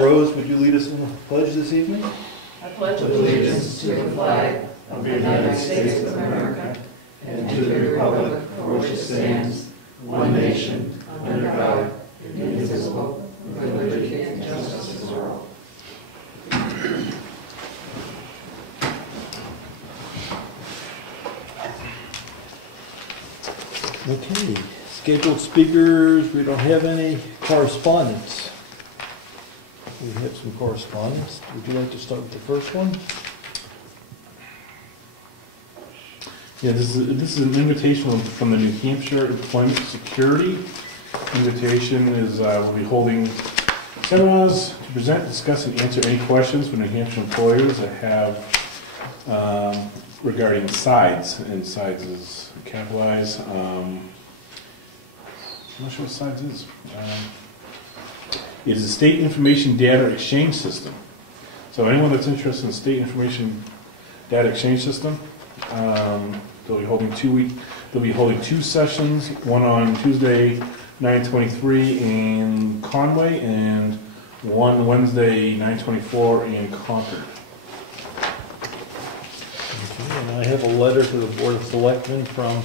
Rose, would you lead us in the pledge this evening? I pledge allegiance to the flag of the United States of America and to the republic for which it stands, one nation, under God, indivisible, with liberty and justice for all. Okay, scheduled speakers, we don't have any. Correspondence. We have some correspondence. Would you like to start with the first one? Yeah, this is an invitation from the New Hampshire Employment Security. Invitation is we'll be holding seminars to present, discuss, and answer any questions for New Hampshire employers that have regarding SIDES, and SIDES is capitalized. I'm not sure what SIDES is. It is a State Information Data Exchange System. So anyone that's interested in the State Information Data Exchange System, they'll be holding two sessions, one on Tuesday 9/23 in Conway and one Wednesday 9/24 in Concord. Okay, and I have a letter to the Board of Selectmen from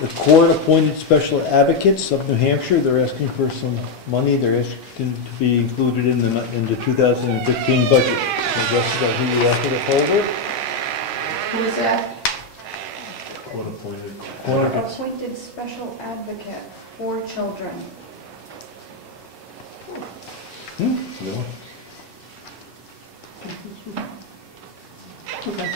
the court-appointed special advocates of New Hampshire. They're asking for some money. They're asking to be included in the 2015 budget. So Jessica, who you offered it over? Who is that? Court-appointed. Appointed special advocate for children. No. Okay.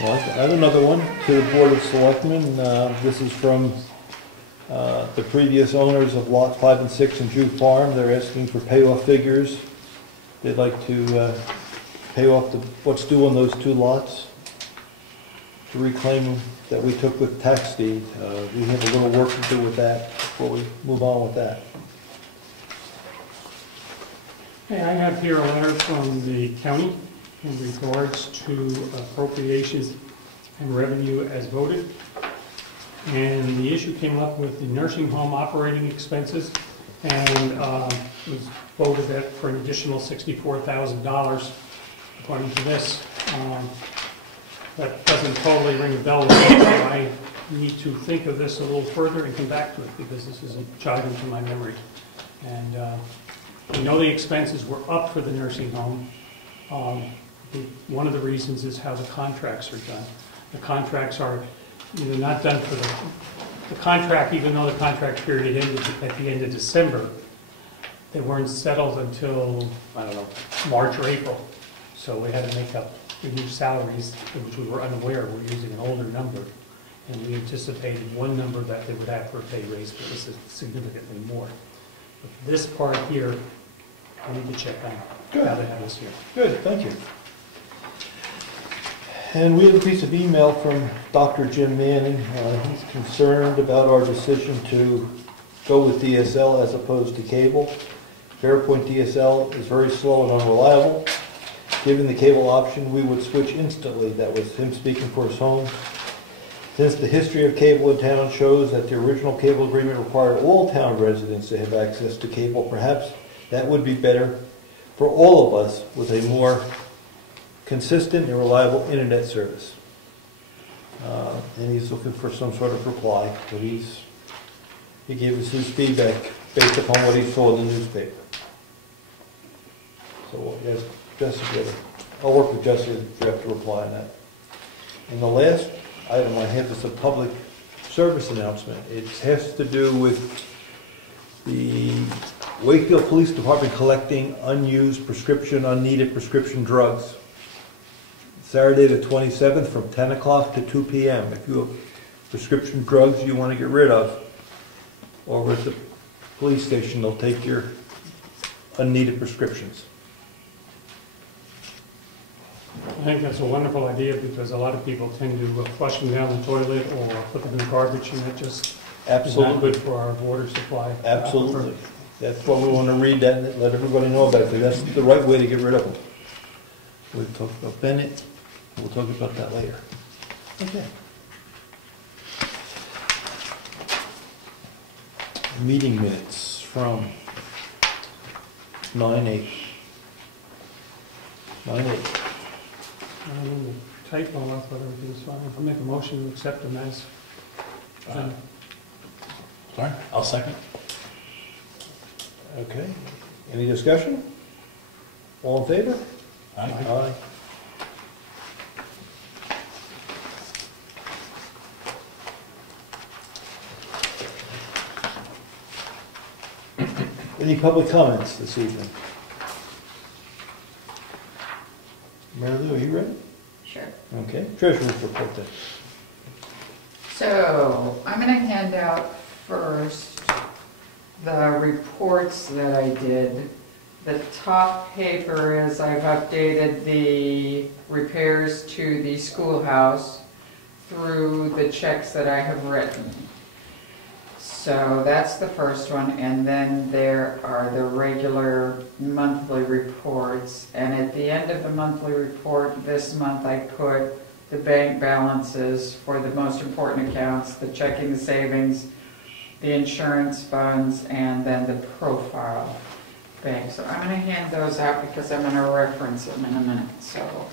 Well, I have another one to the Board of Selectmen. This is from the previous owners of Lot 5 and 6 in Jew Farm. They're asking for payoff figures. They'd like to pay off what's due on those two lots to reclaim them that we took with tax deed. We have a little work to do with that before we move on with that. Hey, I have here a letter from the county in regards to appropriations and revenue as voted. And the issue came up with the nursing home operating expenses, and was voted that for an additional $64,000 according to this. That doesn't totally ring a bell with me. I need to think of this a little further and come back to it, because this isn't jogging to my memory. And we know the expenses were up for the nursing home. One of the reasons is how the contracts are done. The contracts are either not done for the contract, even though the contract period ended at the end of December, they weren't settled until, I don't know, March or April. So we had to make up the new salaries, which we were unaware. We're using an older number, and we anticipated one number that they would have for a pay raise, but this is significantly more. But this part here, I need to check on how they have this here. Good, thank you. And we have a piece of email from Dr. Jim Manning. He's concerned about our decision to go with DSL as opposed to cable. Fairpoint DSL is very slow and unreliable. Given the cable option, we would switch instantly. That was him speaking for his home. Since the history of cable in town shows that the original cable agreement required all town residents to have access to cable, perhaps that would be better for all of us with a more consistent and reliable internet service. And he's looking for some sort of reply, but he gave us his feedback based upon what he saw in the newspaper. So we'll ask Jessica, I'll work with Jessica to draft a reply on that. And the last item I have is a public service announcement. It has to do with the Wakefield Police Department collecting unused unneeded prescription drugs. Saturday the 27th from 10 o'clock to 2 p.m. If you have prescription drugs you want to get rid of, over at the police station, they'll take your unneeded prescriptions. I think that's a wonderful idea, because a lot of people tend to flush them down the toilet or put them in the garbage, and it just is not good for our water supply. Absolutely. That's why we want to read that and let everybody know about it, because that's the right way to get rid of them. We'll talk about Bennett. We'll talk about that later. Okay. Meeting minutes from 9/8. 9/8. Typo, I thought everything was fine. I'll make a motion to accept them as. Sorry, I'll second. Okay. Any discussion? All in favor? Aye. Aye. Any public comments this evening? Mary Lou, are you ready? Sure. Okay. Treasurer's report then. So, I'm gonna hand out first the reports that I did. The top paper is I've updated the repairs to the schoolhouse through the checks that I have written. So that's the first one, and then there are the regular monthly reports. And at the end of the monthly report this month, I put the bank balances for the most important accounts, the checking, the savings, the insurance funds, and then the profile bank. So I'm going to hand those out because I'm going to reference them in a minute. So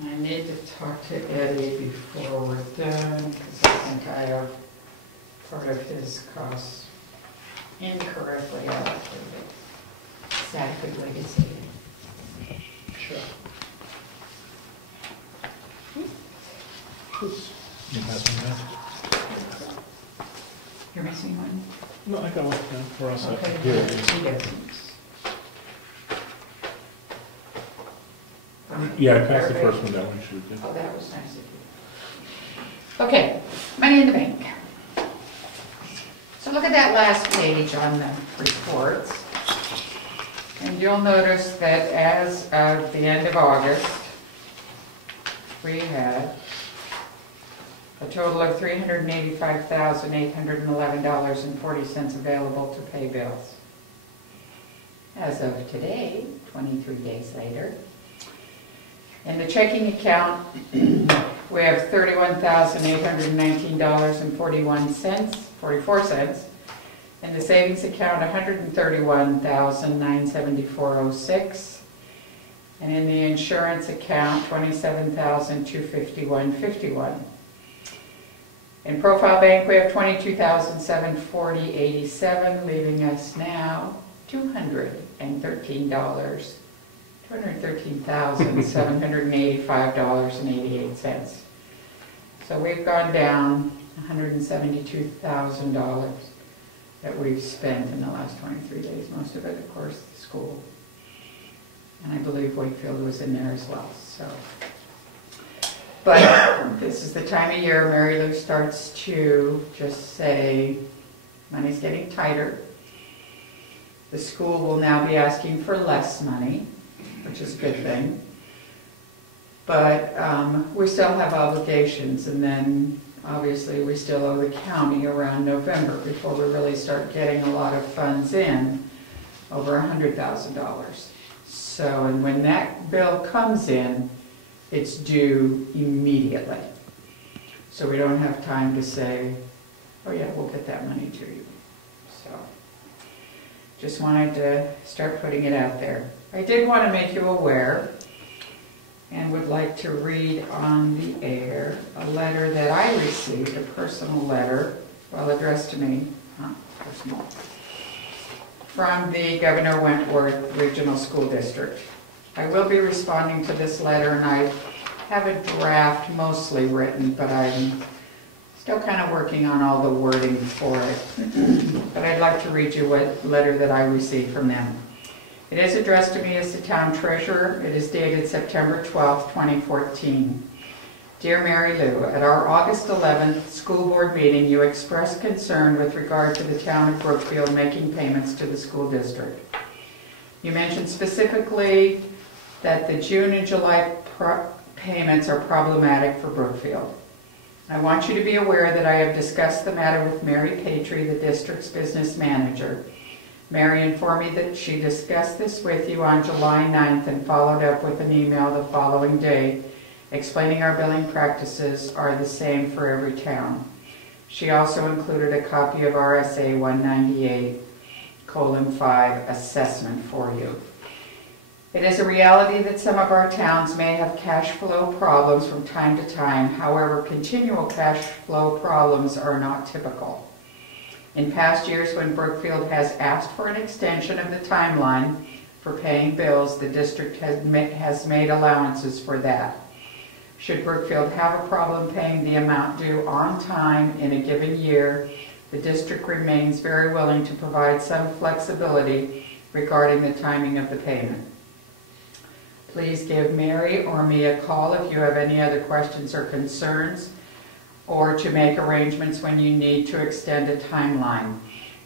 I need to talk to Eddie before we're done because I think I have part of his costs incorrectly allocated. Is that a good way to say it? Sure. You pass me that? You're missing one? No, I got one, yeah, for us. Okay, Here it is. he doesn't. Yeah, I passed the first one down, we should have. Oh, that was nice of you. Okay, money in the bank. So look at that last page on the reports. And you'll notice that as of the end of August, we had a total of $385,811.40 available to pay bills. As of today, 23 days later, in the checking account, we have $31,819.44. In the savings account, $131,974.06. And in the insurance account, $27,251.51. In profile bank, we have $22,740.87, leaving us now $213,785.88. So we've gone down $172,000 that we've spent in the last 23 days. Most of it, of course, the school. And I believe Wakefield was in there as well. So, but this is the time of year Mary Lou starts to just say, money's getting tighter. The school will now be asking for less money, which is a good thing. But we still have obligations, and then obviously we still owe the county around November before we really start getting a lot of funds in, over $100,000. So, and when that bill comes in, it's due immediately. So we don't have time to say, oh yeah, we'll get that money to you. So, just wanted to start putting it out there. I did want to make you aware, and would like to read on the air a letter that I received, a personal letter, well addressed to me, personal, from the Governor Wentworth Regional School District. I will be responding to this letter, and I have a draft mostly written, but I'm still kind of working on all the wording for it. But I'd like to read you what letter that I received from them. It is addressed to me as the town treasurer. It is dated September 12, 2014. Dear Mary Lou, at our August 11th school board meeting, you expressed concern with regard to the town of Brookfield making payments to the school district. You mentioned specifically that the June and July payments are problematic for Brookfield. I want you to be aware that I have discussed the matter with Mary Patry, the district's business manager. Mary informed me that she discussed this with you on July 9th and followed up with an email the following day explaining our billing practices are the same for every town. She also included a copy of RSA 198:5 assessment for you. It is a reality that some of our towns may have cash flow problems from time to time. However, continual cash flow problems are not typical. In past years, when Brookfield has asked for an extension of the timeline for paying bills, the district has made allowances for that. Should Brookfield have a problem paying the amount due on time in a given year, the district remains very willing to provide some flexibility regarding the timing of the payment. Please give Mary or me a call if you have any other questions or concerns, or to make arrangements when you need to extend a timeline.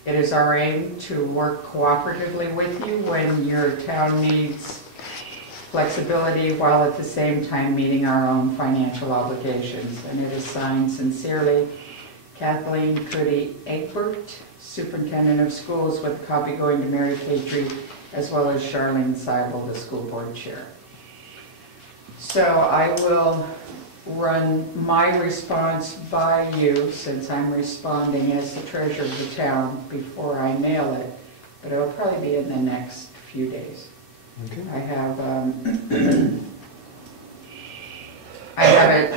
It is our aim to work cooperatively with you when your town needs flexibility while at the same time meeting our own financial obligations. And it is signed sincerely, Kathleen Cuddy Egbert, Superintendent of Schools, with a copy going to Mary Patry, as well as Charlene Seibel, the school board chair. So I will run my response by you, since I'm responding as the treasurer of the town, before I mail it, but it'll probably be in the next few days. Okay. I have it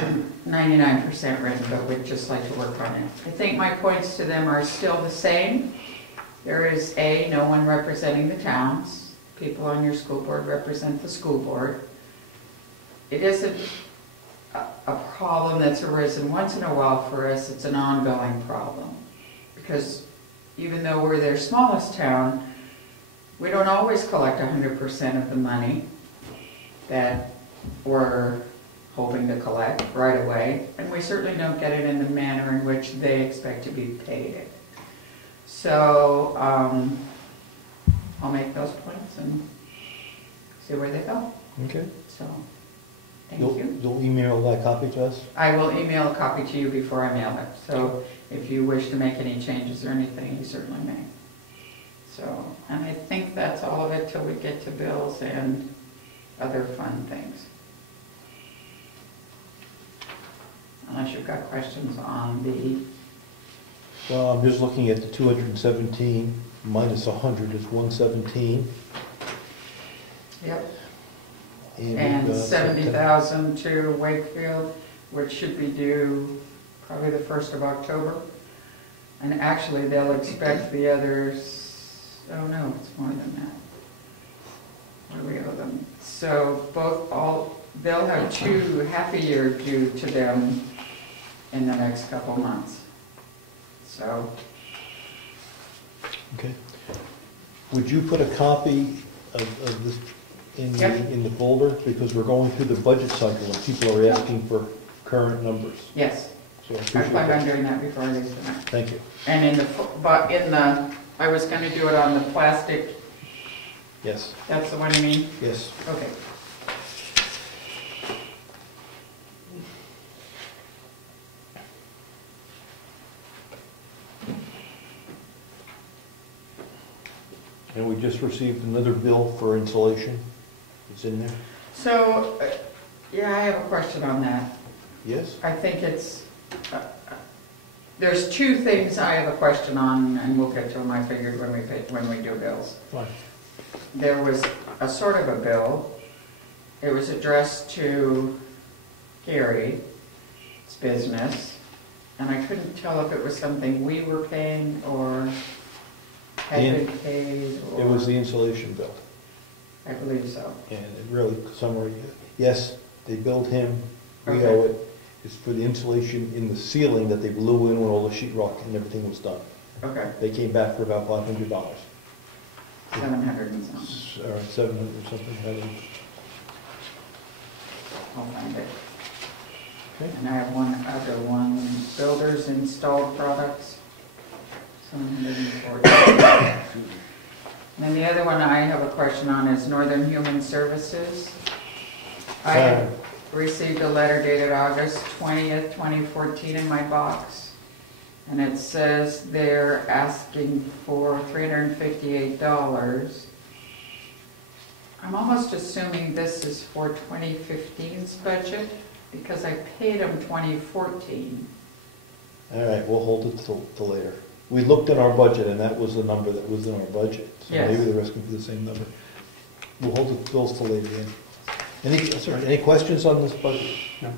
99% written, but we'd just like to work on it. I think my points to them are still the same. There is no one representing the towns. People on your school board represent the school board. It isn't a problem that's arisen once in a while for us. It's an ongoing problem, because even though we're their smallest town, we don't always collect 100% of the money that we're hoping to collect right away, and we certainly don't get it in the manner in which they expect to be paid it. So I'll make those points and see where they go. Okay. So, thank you. You'll email that copy to us? I will email a copy to you before I mail it. So if you wish to make any changes or anything, you certainly may. So, and I think that's all of it till we get to bills and other fun things. Unless you've got questions on the... Well, I'm just looking at the 217 minus 100 is 117. Yep. And And we've got 70,000 to Wakefield, which should be due probably the 1st of October. And actually, they'll expect the others, oh no, it's more than that. What do we owe them? So they'll have half a year due to them in the next couple months. So. Okay. Would you put a copy of this in the folder? Because we're going through the budget cycle and people are asking for current numbers. Yes, So I I appreciate plan on that. doing that before I leave tonight. Thank you. And I was going to do it on the plastic, Yes, that's the one you mean? yes. Okay. And we just received another bill for insulation. It's in there? So, yeah, I have a question on that. Yes? I think it's, there's two things I have a question on, and we'll get to them, I figured, when we do bills. Fine. There was a sort of a bill. It was addressed to Gary's business, and I couldn't tell if it was something we were paying or had been paid, or... It was the insulation bill. I believe so. And it really, summary, yes, they billed him, we Okay. owe it. It's for the insulation in the ceiling that they blew in when all the sheetrock and everything was done. Okay, They came back for about $500. 700 and something. Or 700 or something. I'll find it. Okay. And I have one other one, builders installed products, 740. And the other one I have a question on is Northern Human Services. I have received a letter dated August 20th, 2014 in my box. And it says they're asking for $358. I'm almost assuming this is for 2015's budget, because I paid them 2014. All right, we'll hold it till later. We looked at our budget, and that was the number that was in our budget. So Yes. maybe the rest could be the same number. We'll hold the bills till later then. Any questions on this budget? No.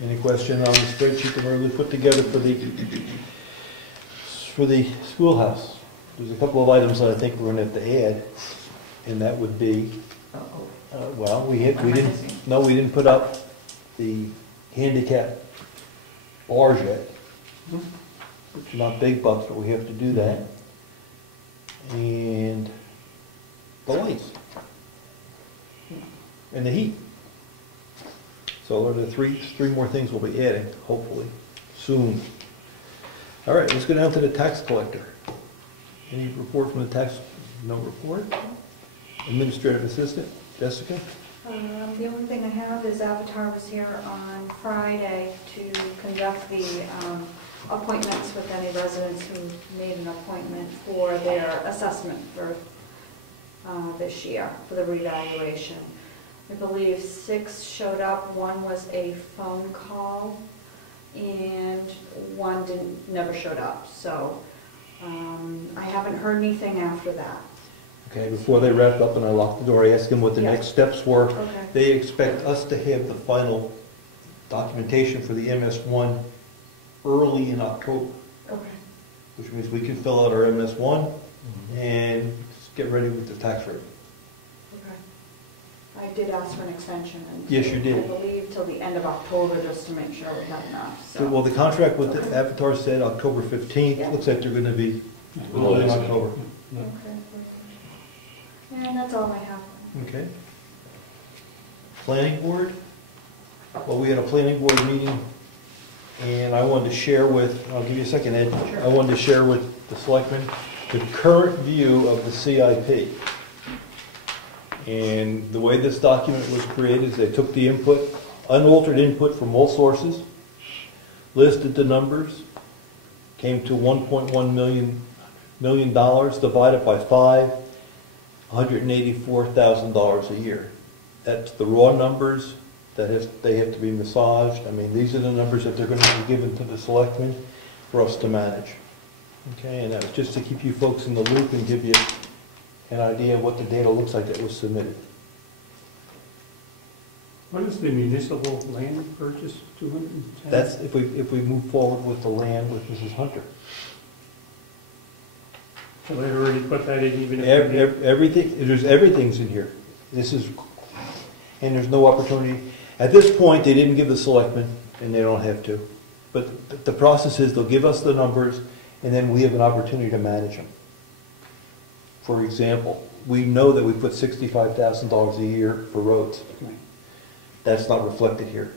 Any question on the spreadsheet that we put together for the schoolhouse? There's a couple of items that I think we're gonna have to add, and that would be, well, we didn't put up the handicap bars yet. Not big bucks, but we have to do that. And the lights. And the heat. So those are the three more things we'll be adding, hopefully, soon. All right, let's go down to the tax collector. Any report from the tax? No report? Administrative assistant, Jessica? The only thing I have is Avatar was here on Friday to conduct the appointments with any residents who made an appointment for their assessment for this year, for the revaluation. I believe 6 showed up. 1 was a phone call, and 1 never showed up. So I haven't heard anything after that. Okay, before they wrapped up and I locked the door, I asked them what the Yeah. next steps were. Okay. They expect us to have the final documentation for the MS1 early in October, Okay. which means we can fill out our MS1 and get ready with the tax rate. Okay. I did ask for an extension. And Yes, you did. I believe till the end of October, just to make sure we have enough. So. Well, the contract with the Avatar said October 15th. Yeah. Looks like they're going to be Well, in that's- October. Yeah. Okay. And that's all I have. Okay. Planning board? Well, we had a planning board meeting, and I wanted to share with, I'll give you a second, Ed. Sure. I wanted to share with the selectmen the current view of the CIP. And the way this document was created is they took the input, unaltered input from all sources, listed the numbers, came to $1.1 million divided by 5, $184,000 a year. That's the raw numbers they have to be massaged. I mean, these are the numbers that they're going to be given to the selectmen for us to manage. Okay, and that was just to keep you folks in the loop and give you an idea of what the data looks like that was submitted. What is the municipal land purchase, 210? That's if we move forward with the land with Mrs. Hunter. So they already put that in even if... Everything's in here. This is, and there's no opportunity. At this point, they didn't give the selectmen, and they don't have to. But the process is they'll give us the numbers, and then we have an opportunity to manage them. For example, we know that we put $65,000 a year for roads. That's not reflected here.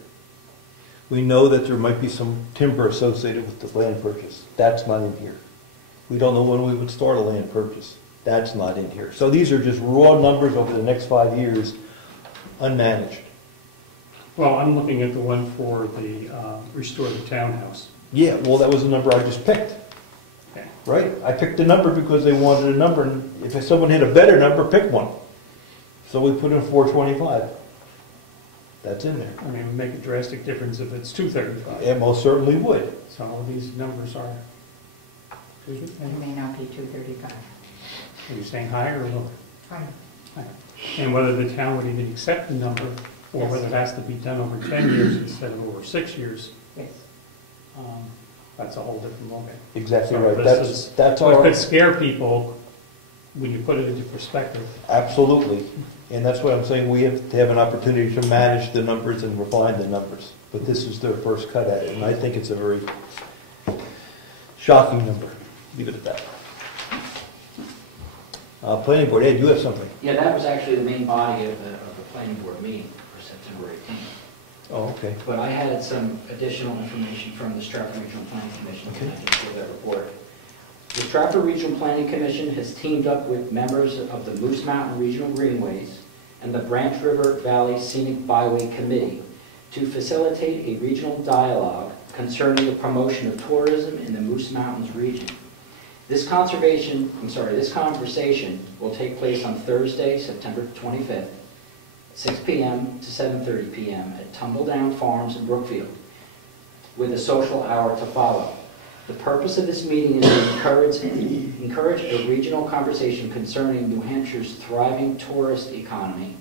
We know that there might be some timber associated with the land purchase. That's not in here. We don't know when we would start a land purchase. That's not in here. So these are just raw numbers over the next 5 years, unmanaged. Well, I'm looking at the one for the restore the townhouse. Yeah, well, that was the number I just picked, Okay. right? I picked the number because they wanted a number, and if someone had a better number, pick one. So we put in 425. That's in there. I mean, it would make a drastic difference if it's 235. It most certainly would. So all these numbers are, excuse me, It may not be 235. are you saying higher or lower? Fine. Higher. And whether the town would even accept the number, or Yes. whether it has to be done over 10 years instead of over 6 years, Yes. that's a whole different ballgame. Exactly So right. this That's What our, could scare people when you put it into perspective. absolutely. And that's what I'm saying, we have to have an opportunity to manage the numbers and refine the numbers. But this is their first cut at it, and I think it's a very shocking number. Leave it at that. Planning board, Ed, you have something? Yeah, that was actually the main body of the planning board meeting for September 18th. Oh, okay. But I had some additional information from the Stratford Regional Planning Commission, Okay. and I can share that report. The Stratford Regional Planning Commission has teamed up with members of the Moose Mountain Regional Greenways and the Branch River Valley Scenic Byway Committee to facilitate a regional dialogue concerning the promotion of tourism in the Moose Mountains region. This conversation will take place on Thursday, September 25th, 6 p.m. to 7:30 p.m. at Tumbledown Farms in Brookfield. with a social hour to follow. The purpose of this meeting is to encourage a regional conversation concerning New Hampshire's thriving tourist economy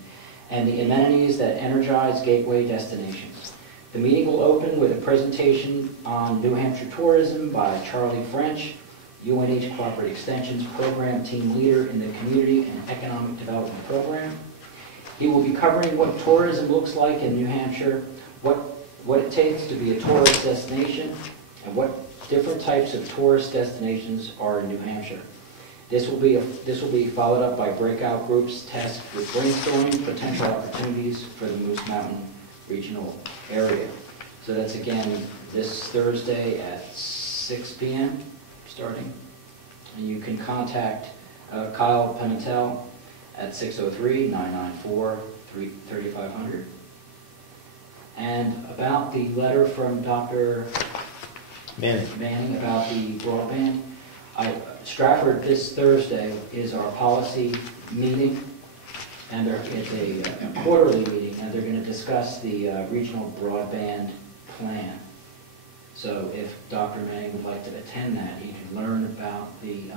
and the amenities that energize gateway destinations. The meeting will open with a presentation on New Hampshire tourism by Charlie French, UNH Cooperative Extension's program team leader in the Community and Economic Development Program. He will be covering what tourism looks like in New Hampshire, what it takes to be a tourist destination, and what different types of tourist destinations are in New Hampshire. This will be followed up by breakout groups tasked with brainstorming potential opportunities for the Moose Mountain regional area. So that's again this Thursday at 6 p.m. starting. And you can contact Kyle Pimentel at 603-994-3500. And about the letter from Dr. Manning about the broadband, Stratford this Thursday is our policy meeting, and it's a quarterly meeting, and they're going to discuss the regional broadband plan. So if Dr. Manning would like to attend that, he can learn about the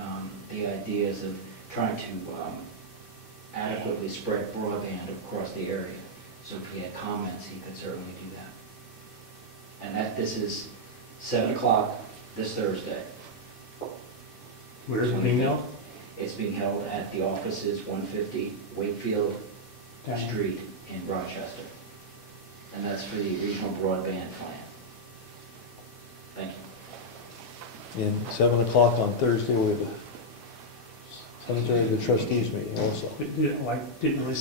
ideas of trying to adequately spread broadband across the area. So if he had comments, he could certainly do that. And this is 7 o'clock this Thursday. Where is it being held? It's being held at the offices 150 Wakefield Street in Rochester. And that's for the regional broadband plan. Thank you. And 7 o'clock on Thursday, we have a cemetery, the trustees meeting also. Didn't really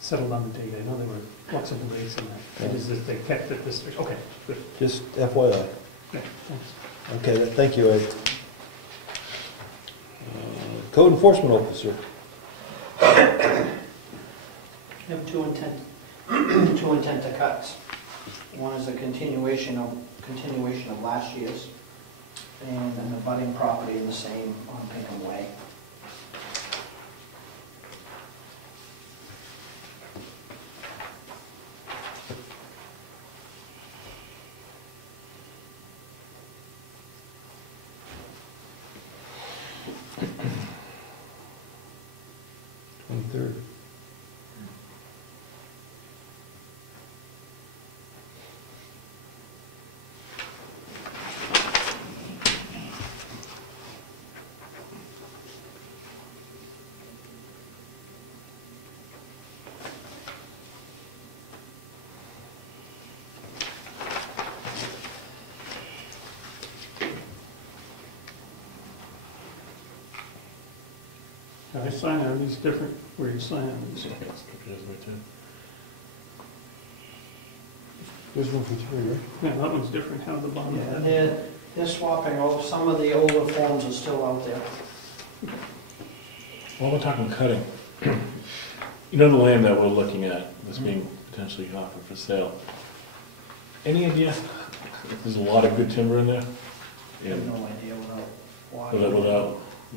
settle on the date. I know there were flexible dates in that. Yeah. It is that they kept it this week. Okay, good. Just FYI. Yeah, thanks. Okay, thank you, Ed. Code Enforcement Officer. We have two intent to cuts. One is a continuation of last year's, and an abutting property in the same on Pinkham Way. Third. I sign on these different, where you sign on these. There's one for 3, right? Yeah, that one's different, how the bottom. Yeah, they're swapping over. Some of the older forms are still out there. While we're talking cutting, you know the land that we're looking at, that's being potentially offered for sale. Any idea if there's a lot of good timber in there? I have no idea without walking.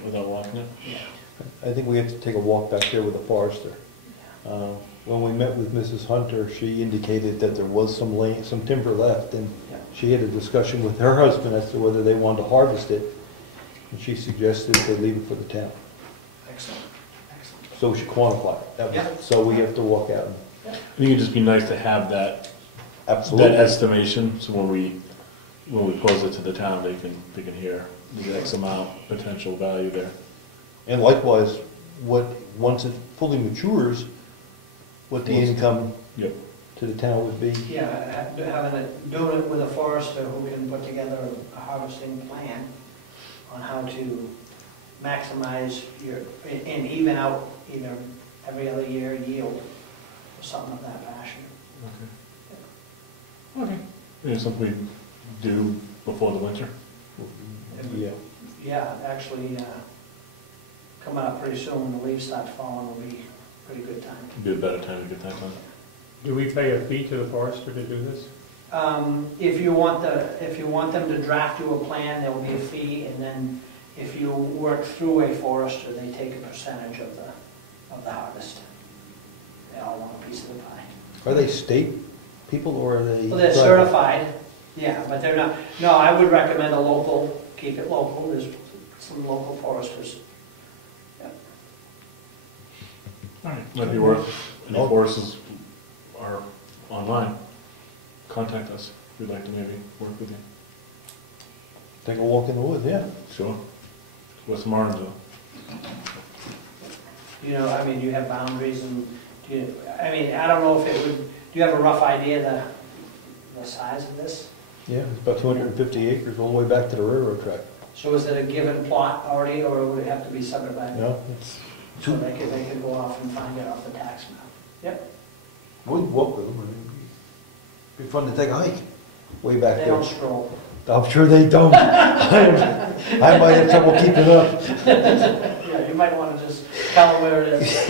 Without walking it? Yeah. I think we have to take a walk back there with a forester. When we met with Mrs. Hunter, she indicated that there was some timber left, and Yeah. she had a discussion with her husband as to whether they wanted to harvest it, and she suggested they leave it for the town. Excellent. Excellent. So she quantified it. That was- Yeah. So we have to walk out. I think it'd just be nice to have that Absolutely. estimation, so when we pose it to the town, they can hear the X amount potential value there. And likewise, once it fully matures, what the income Yep. to the town would be. Yeah, doing it with a forester who can put together a harvesting plan on how to maximize and even out either every other year yield or something of that fashion. Okay. Yeah, something we do before the winter? Yeah. Yeah, actually, coming up pretty soon, when the leaves start falling, will be a pretty good time. Be a better time to get that done. Do we pay a fee to the forester to do this? If you want them to draft you a plan, there will be a fee, and then if you work through a forester, they take a percentage of the harvest. They all want a piece of the pie. Are they state people or are they? Well, they're private? certified, Yeah, but they're not, no, I would recommend a local, keep it local, there's some local foresters. Might be worth, any forces are online, contact us, if we'd like to maybe work with you. Take a walk in the woods, yeah. Sure. West Martinsville. You know, I mean, you have boundaries and, I mean, I don't know if it would, do you have a rough idea the size of this? Yeah, it's about 250 acres all the way back to the railroad track. So is it a given plot already, or would it have to be subdivided? No, it's So they could go off and find it off the tax map? Yep. we'd walk with them. I mean, it'd be fun to take a hike way back They there. don't stroll. I'm sure they don't. I might have trouble keeping up. Yeah, you might want to just tell them where it is.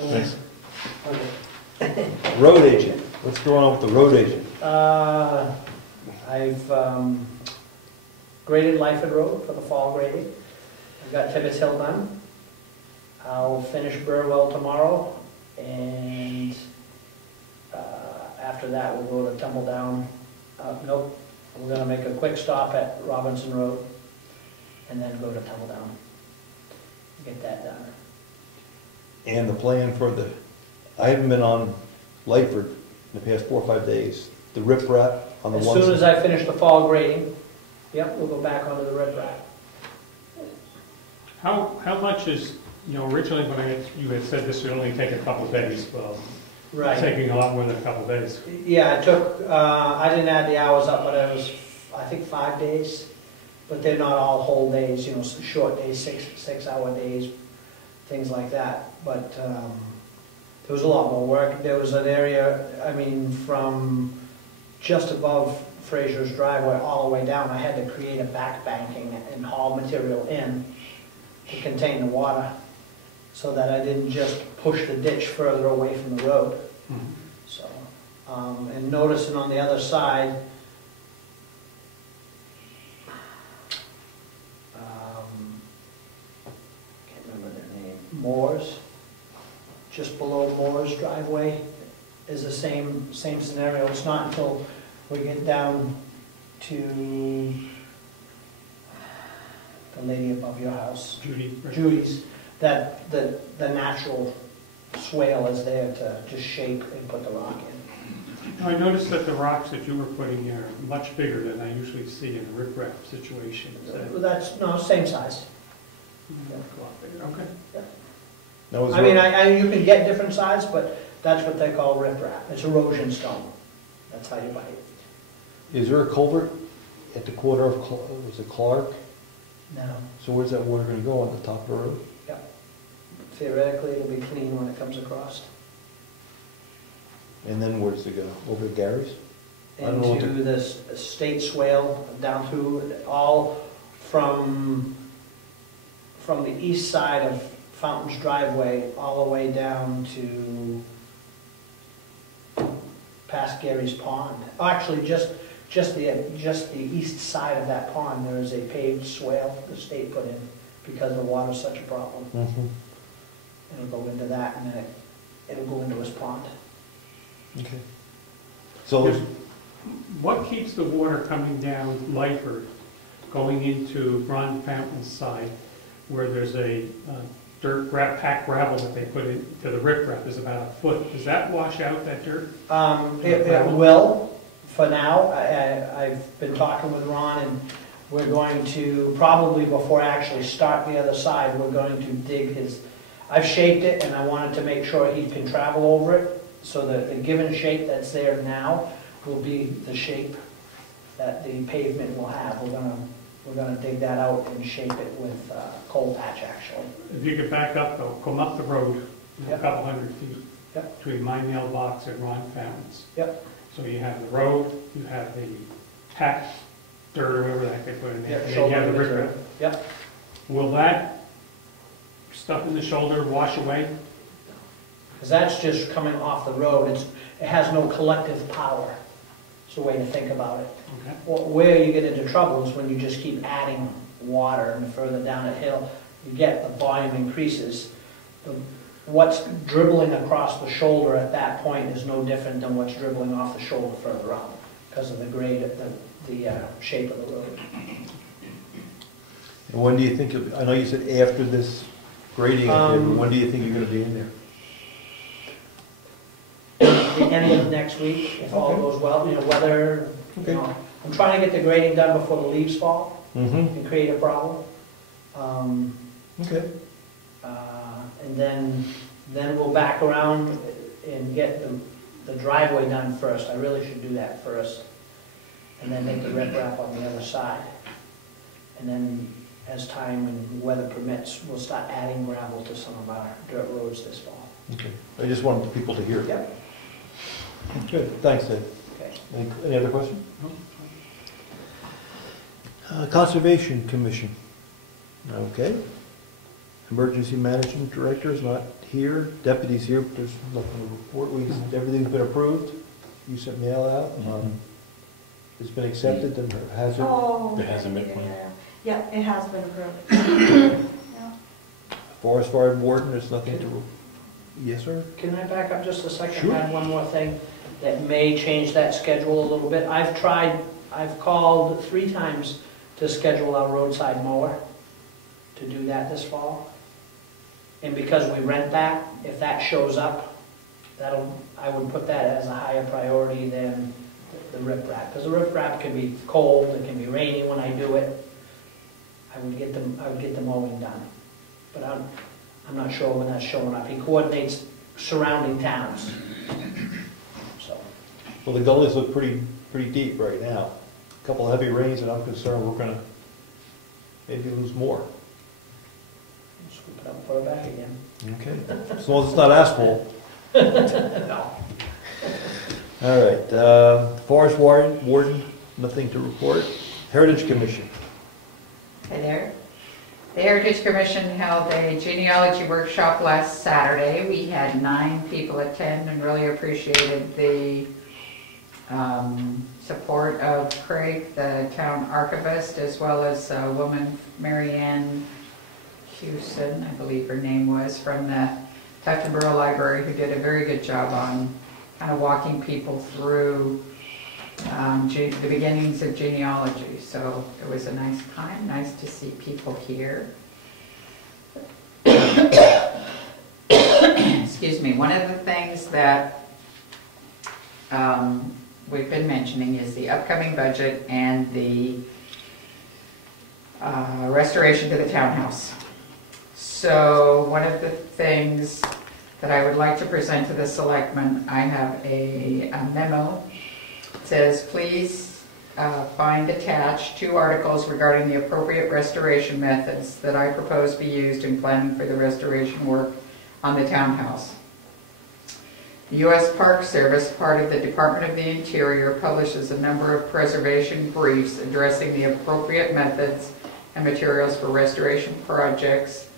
Thanks. Okay. Road agent, what's going on with the road agent? I've graded Lyford Road for the fall grading. I've got Tibbetts Hill done. I'll finish Burwell tomorrow, and after that we'll go to Tumbledown. Nope, we're gonna make a quick stop at Robinson Road, and then go to Tumbledown. Get that done. And the plan for the, I haven't been on Lyford in the past 4 or 5 days. The riprap on the As one soon as side. I finish the fall grading, yep, we'll go back onto the riprap. How much is, you know, originally when you had said this would only take a couple days, well, it's taking a lot more than a couple days. Yeah, it took, I didn't add the hours up, but it was, I think, 5 days. But they're not all whole days, you know, some short days, six-hour days, things like that. But there was a lot more work. There was an area, I mean, from just above Fraser's driveway all the way down, I had to create a back banking and haul material in to contain the water, so that I didn't just push the ditch further away from the road. So, and noticing on the other side, can't remember their name, Moore's, just below Moore's driveway is the same scenario. It's not until we get down to the lady above your house, Judy? Judy's, that the natural swale is there to just shape and put the rock in. I noticed that the rocks that you were putting here are much bigger than I usually see in a riprap situation. Is that That's, no, same size. a lot bigger? Okay. That was I mean, you can get different size, but that's what they call riprap. It's erosion stone. That's how you buy it. Is there a culvert at the corner of, was it Clark? No. So where's that water gonna go, on the top of the road? Theoretically, it'll be clean when it comes across. And then where's it go? Over to Gary's? I don't know what Into the state swale, down through, all from the east side of Fountain's driveway, all the way down to past Gary's pond. Oh, actually, just the east side of that pond, there is a paved swale the state put in because the water's such a problem. Mm-hmm. It'll go into that, and then it'll go into his pond. Okay. So there's, What keeps the water coming down Lyford, going into Ron Fountain's side, where there's a packed gravel that they put into the riprap is about a foot? Does that wash out that dirt? It will, for now. I've been talking with Ron, and we're going to, probably before I actually start the other side, we're going to dig his, I've shaped it, and I wanted to make sure he can travel over it, so that the given shape that's there now will be the shape that the pavement will have. We're gonna dig that out and shape it with coal patch, actually. If you could back up, though, come up the road a Yep. couple hundred feet Yep. between my mailbox and Ron Fountain's. Yep. So you have the road, you have the packed dirt or whatever that they put in there, Yep, and then you have the shoulder riprap. Yep. Will that stuff in the shoulder wash away? Because that's just coming off the road. It has no collective power. It's the way to think about it. Okay. Where you get into trouble is when you just keep adding water, and the further down a hill you get, the volume increases. what's dribbling across the shoulder at that point is no different than what's dribbling off the shoulder further up, because of the grade, the shape of the road. And when do you think, I know you said after this grading, but when do you think you're gonna be in there? The end of next week, if all goes well, weather, I'm trying to get the grading done before the leaves fall and create a problem. Okay. And then we'll back around and get the driveway done first. I really should do that first. And then make the riprap on the other side. And then as time and weather permits, we'll start adding gravel to some of our dirt roads this fall. Okay. I just wanted the people to hear it. Yep. Good, thanks, Ed. Okay. Any other questions? Conservation Commission. Okay. Emergency Management Director is not here. Deputy's here, but there's nothing to report. Everything's been approved. You sent mail out. It's been accepted and has it? Oh. It hasn't been planned. Yeah, it has been approved. Yeah. Forest Fire Warden, there's nothing to, yes, sir? Can I back up just a second? Sure. Add one more thing that may change that schedule a little bit. I've called 3 times to schedule our roadside mower to do that this fall. And because we rent that, if that shows up, I would put that as a higher priority than the riprap. Because the riprap can be cold, it can be rainy when I do it. I would get the mowing done. But I'm not sure when that's showing up. He coordinates surrounding towns. So. Well, the gullies look pretty deep right now. A couple of heavy rains, and I'm concerned we're gonna maybe lose more. Scoop it up and put it back again. Okay. As long as it's not asphalt. No. All right. Forest Warden, nothing to report. Heritage Commission. Hi there. The Heritage Commission held a genealogy workshop last Saturday. We had 9 people attend and really appreciated the support of Craig, the town archivist, as well as a woman, Mary Ann Hewson, I believe her name was, from the Tufton Borough Library, who did a very good job on kind of walking people through the beginnings of genealogy. So it was a nice time, nice to see people here. Excuse me. One of the things that we've been mentioning is the upcoming budget and the restoration to the townhouse. So one of the things that I would like to present to the selectmen, I have a memo. It says, please find attached 2 articles regarding the appropriate restoration methods that I propose be used in planning for the restoration work on the townhouse. The U.S. Park Service, part of the Department of the Interior, publishes a number of preservation briefs addressing the appropriate methods and materials for restoration projects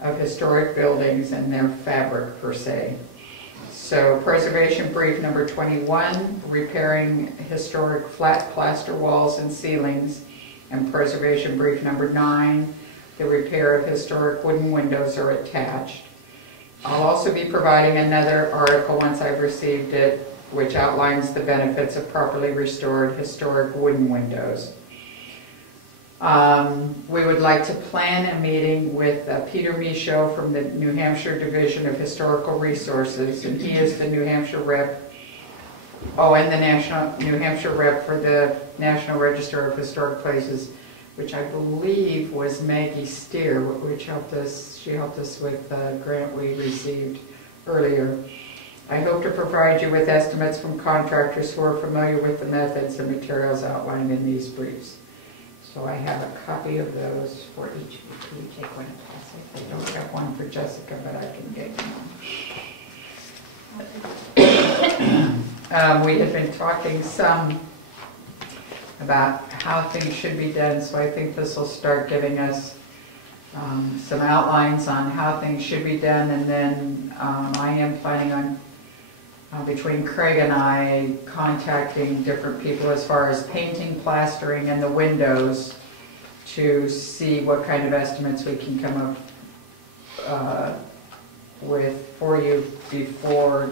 of historic buildings and their fabric per se. So preservation brief number 21, repairing historic flat plaster walls and ceilings, and preservation brief number 9, the repair of historic wooden windows, are attached. I'll also be providing another article once I've received it, which outlines the benefits of properly restored historic wooden windows. We would like to plan a meeting with Peter Michaud from the New Hampshire Division of Historical Resources, and he is the New Hampshire rep, and the New Hampshire rep for the National Register of Historic Places, which I believe was Maggie Steer, which she helped us with the grant we received earlier. I hope to provide you with estimates from contractors who are familiar with the methods and materials outlined in these briefs. So I have a copy of those for each of you. Can you take one and pass it? I don't have one for Jessica, but I can get you one. We have been talking some about how things should be done, so I think this will start giving us some outlines on how things should be done, and then I am planning on, between Craig and I, contacting different people as far as painting, plastering, and the windows to see what kind of estimates we can come up for you before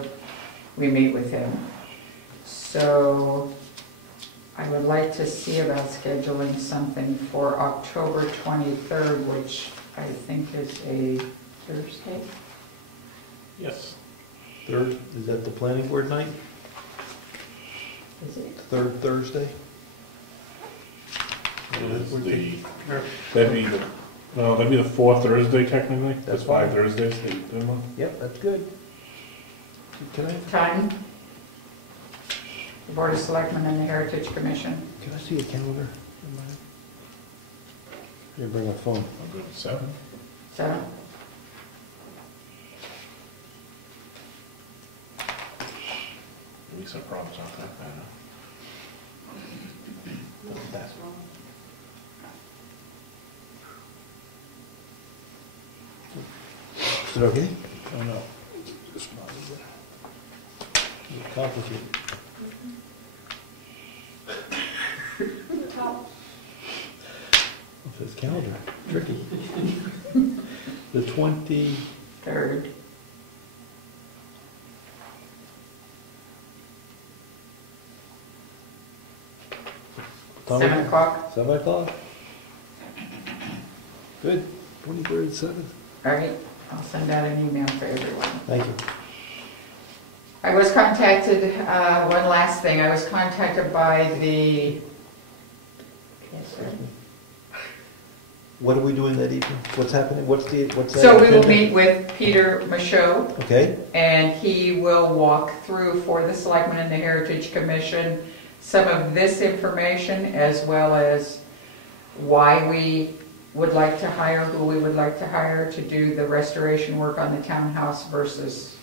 we meet with him. So I would like to see about scheduling something for October 23rd, which I think is a Thursday. Yes. Third, is that the planning board night? Is it? Third Thursday? That'd be the, no, that'd be the fourth Thursday technically. That's That's 5 fine. Thursdays in a month. Yep, that's good. Can I, Time? The Board of Selectmen and the Heritage Commission. can I see a calendar? Here, bring a phone. I'll go to 7. 7? At least our problems aren't that bad. That's Is it okay? Oh, no. Complicated. What's this calendar? Tricky. The 20, 3rd. Tom? 7 o'clock? 7 o'clock? Good. 23rd, 7. All right, I'll send out an email for everyone. Thank you. I was contacted, one last thing, I was contacted by the, What are we doing that evening? What's happening? What's that? so we will agenda? meet with Peter Michaud, Okay, and he will walk through for the Selectmen and the Heritage Commission some of this information, as well as why we would like to hire, who we would like to hire to do the restoration work on the townhouse versus,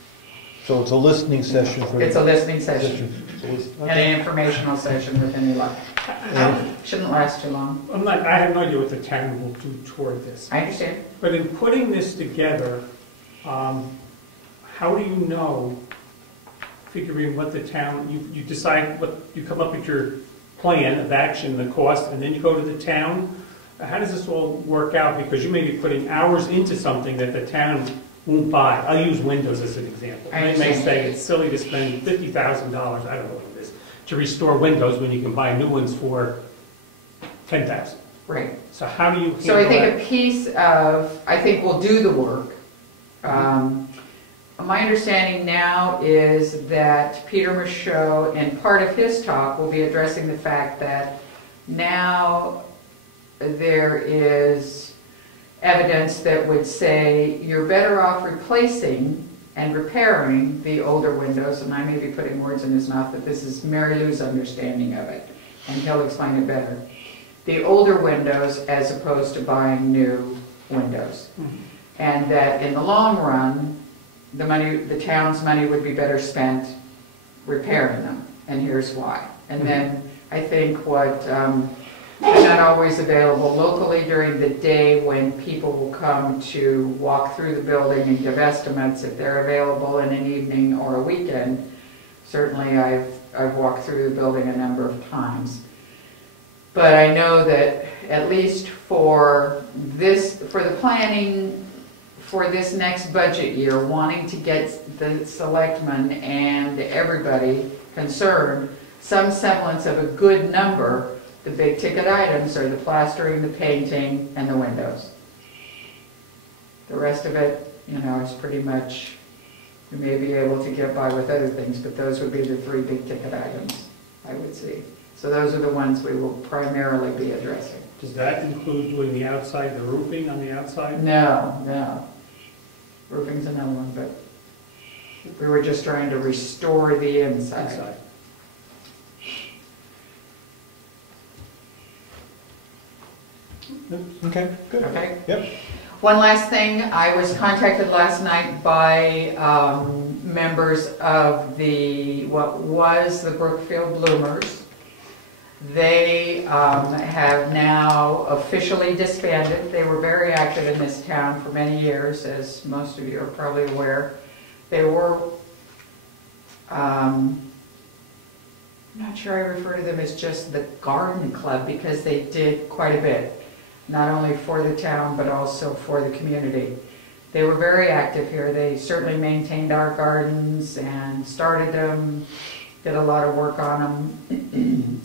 so it's a listening session for. it's a listening session It's a list- and okay. an informational session with any luck. And- Shouldn't last too long. I have no idea what the town will do toward this. I understand. But in putting this together, how do you know, figuring what the town, you decide what, you come up with your plan of action, the cost, and then you go to the town? How does this all work out? Because you may be putting hours into something that the town won't buy. I'll use windows as an example. I They may understand. say it's silly to spend $50,000, I don't know what it is, to restore windows when you can buy new ones for $10,000. Right. So how do you handle So I think that? a piece of, I think we'll do the work. My understanding now is that Peter Michaud, in part of his talk, will be addressing the fact that now there is evidence that would say you're better off replacing and repairing the older windows, and I may be putting words in his mouth, but this is Mary Lou's understanding of it, and he'll explain it better. The older windows as opposed to buying new windows. And that in the long run, the town's money would be better spent repairing them, and here's why. And then I think what, they're not always available locally during the day when people will come to walk through the building and give estimates. If they're available in an evening or a weekend, certainly I've walked through the building a number of times. But I know that at least for the planning for this next budget year, wanting to get the selectmen and everybody concerned some semblance of a good number, the big ticket items are the plastering, the painting, and the windows. The rest of it, is pretty much, we may be able to get by with other things, but those would be the 3 big ticket items, I would see. So those are the ones we will primarily be addressing. Does that include doing the outside, the roofing on the outside? No. Roofing's another one, but we were just trying to restore the inside. Inside. Okay, good. Okay? Yep. One last thing, I was contacted last night by members of what was the Brookfield Bloomers. They have now officially disbanded. They were very active in this town for many years, as most of you are probably aware. They were, I'm not sure I refer to them as just the garden club, because they did quite a bit, not only for the town but also for the community. they were very active here. They certainly maintained our gardens and started them, did a lot of work on them.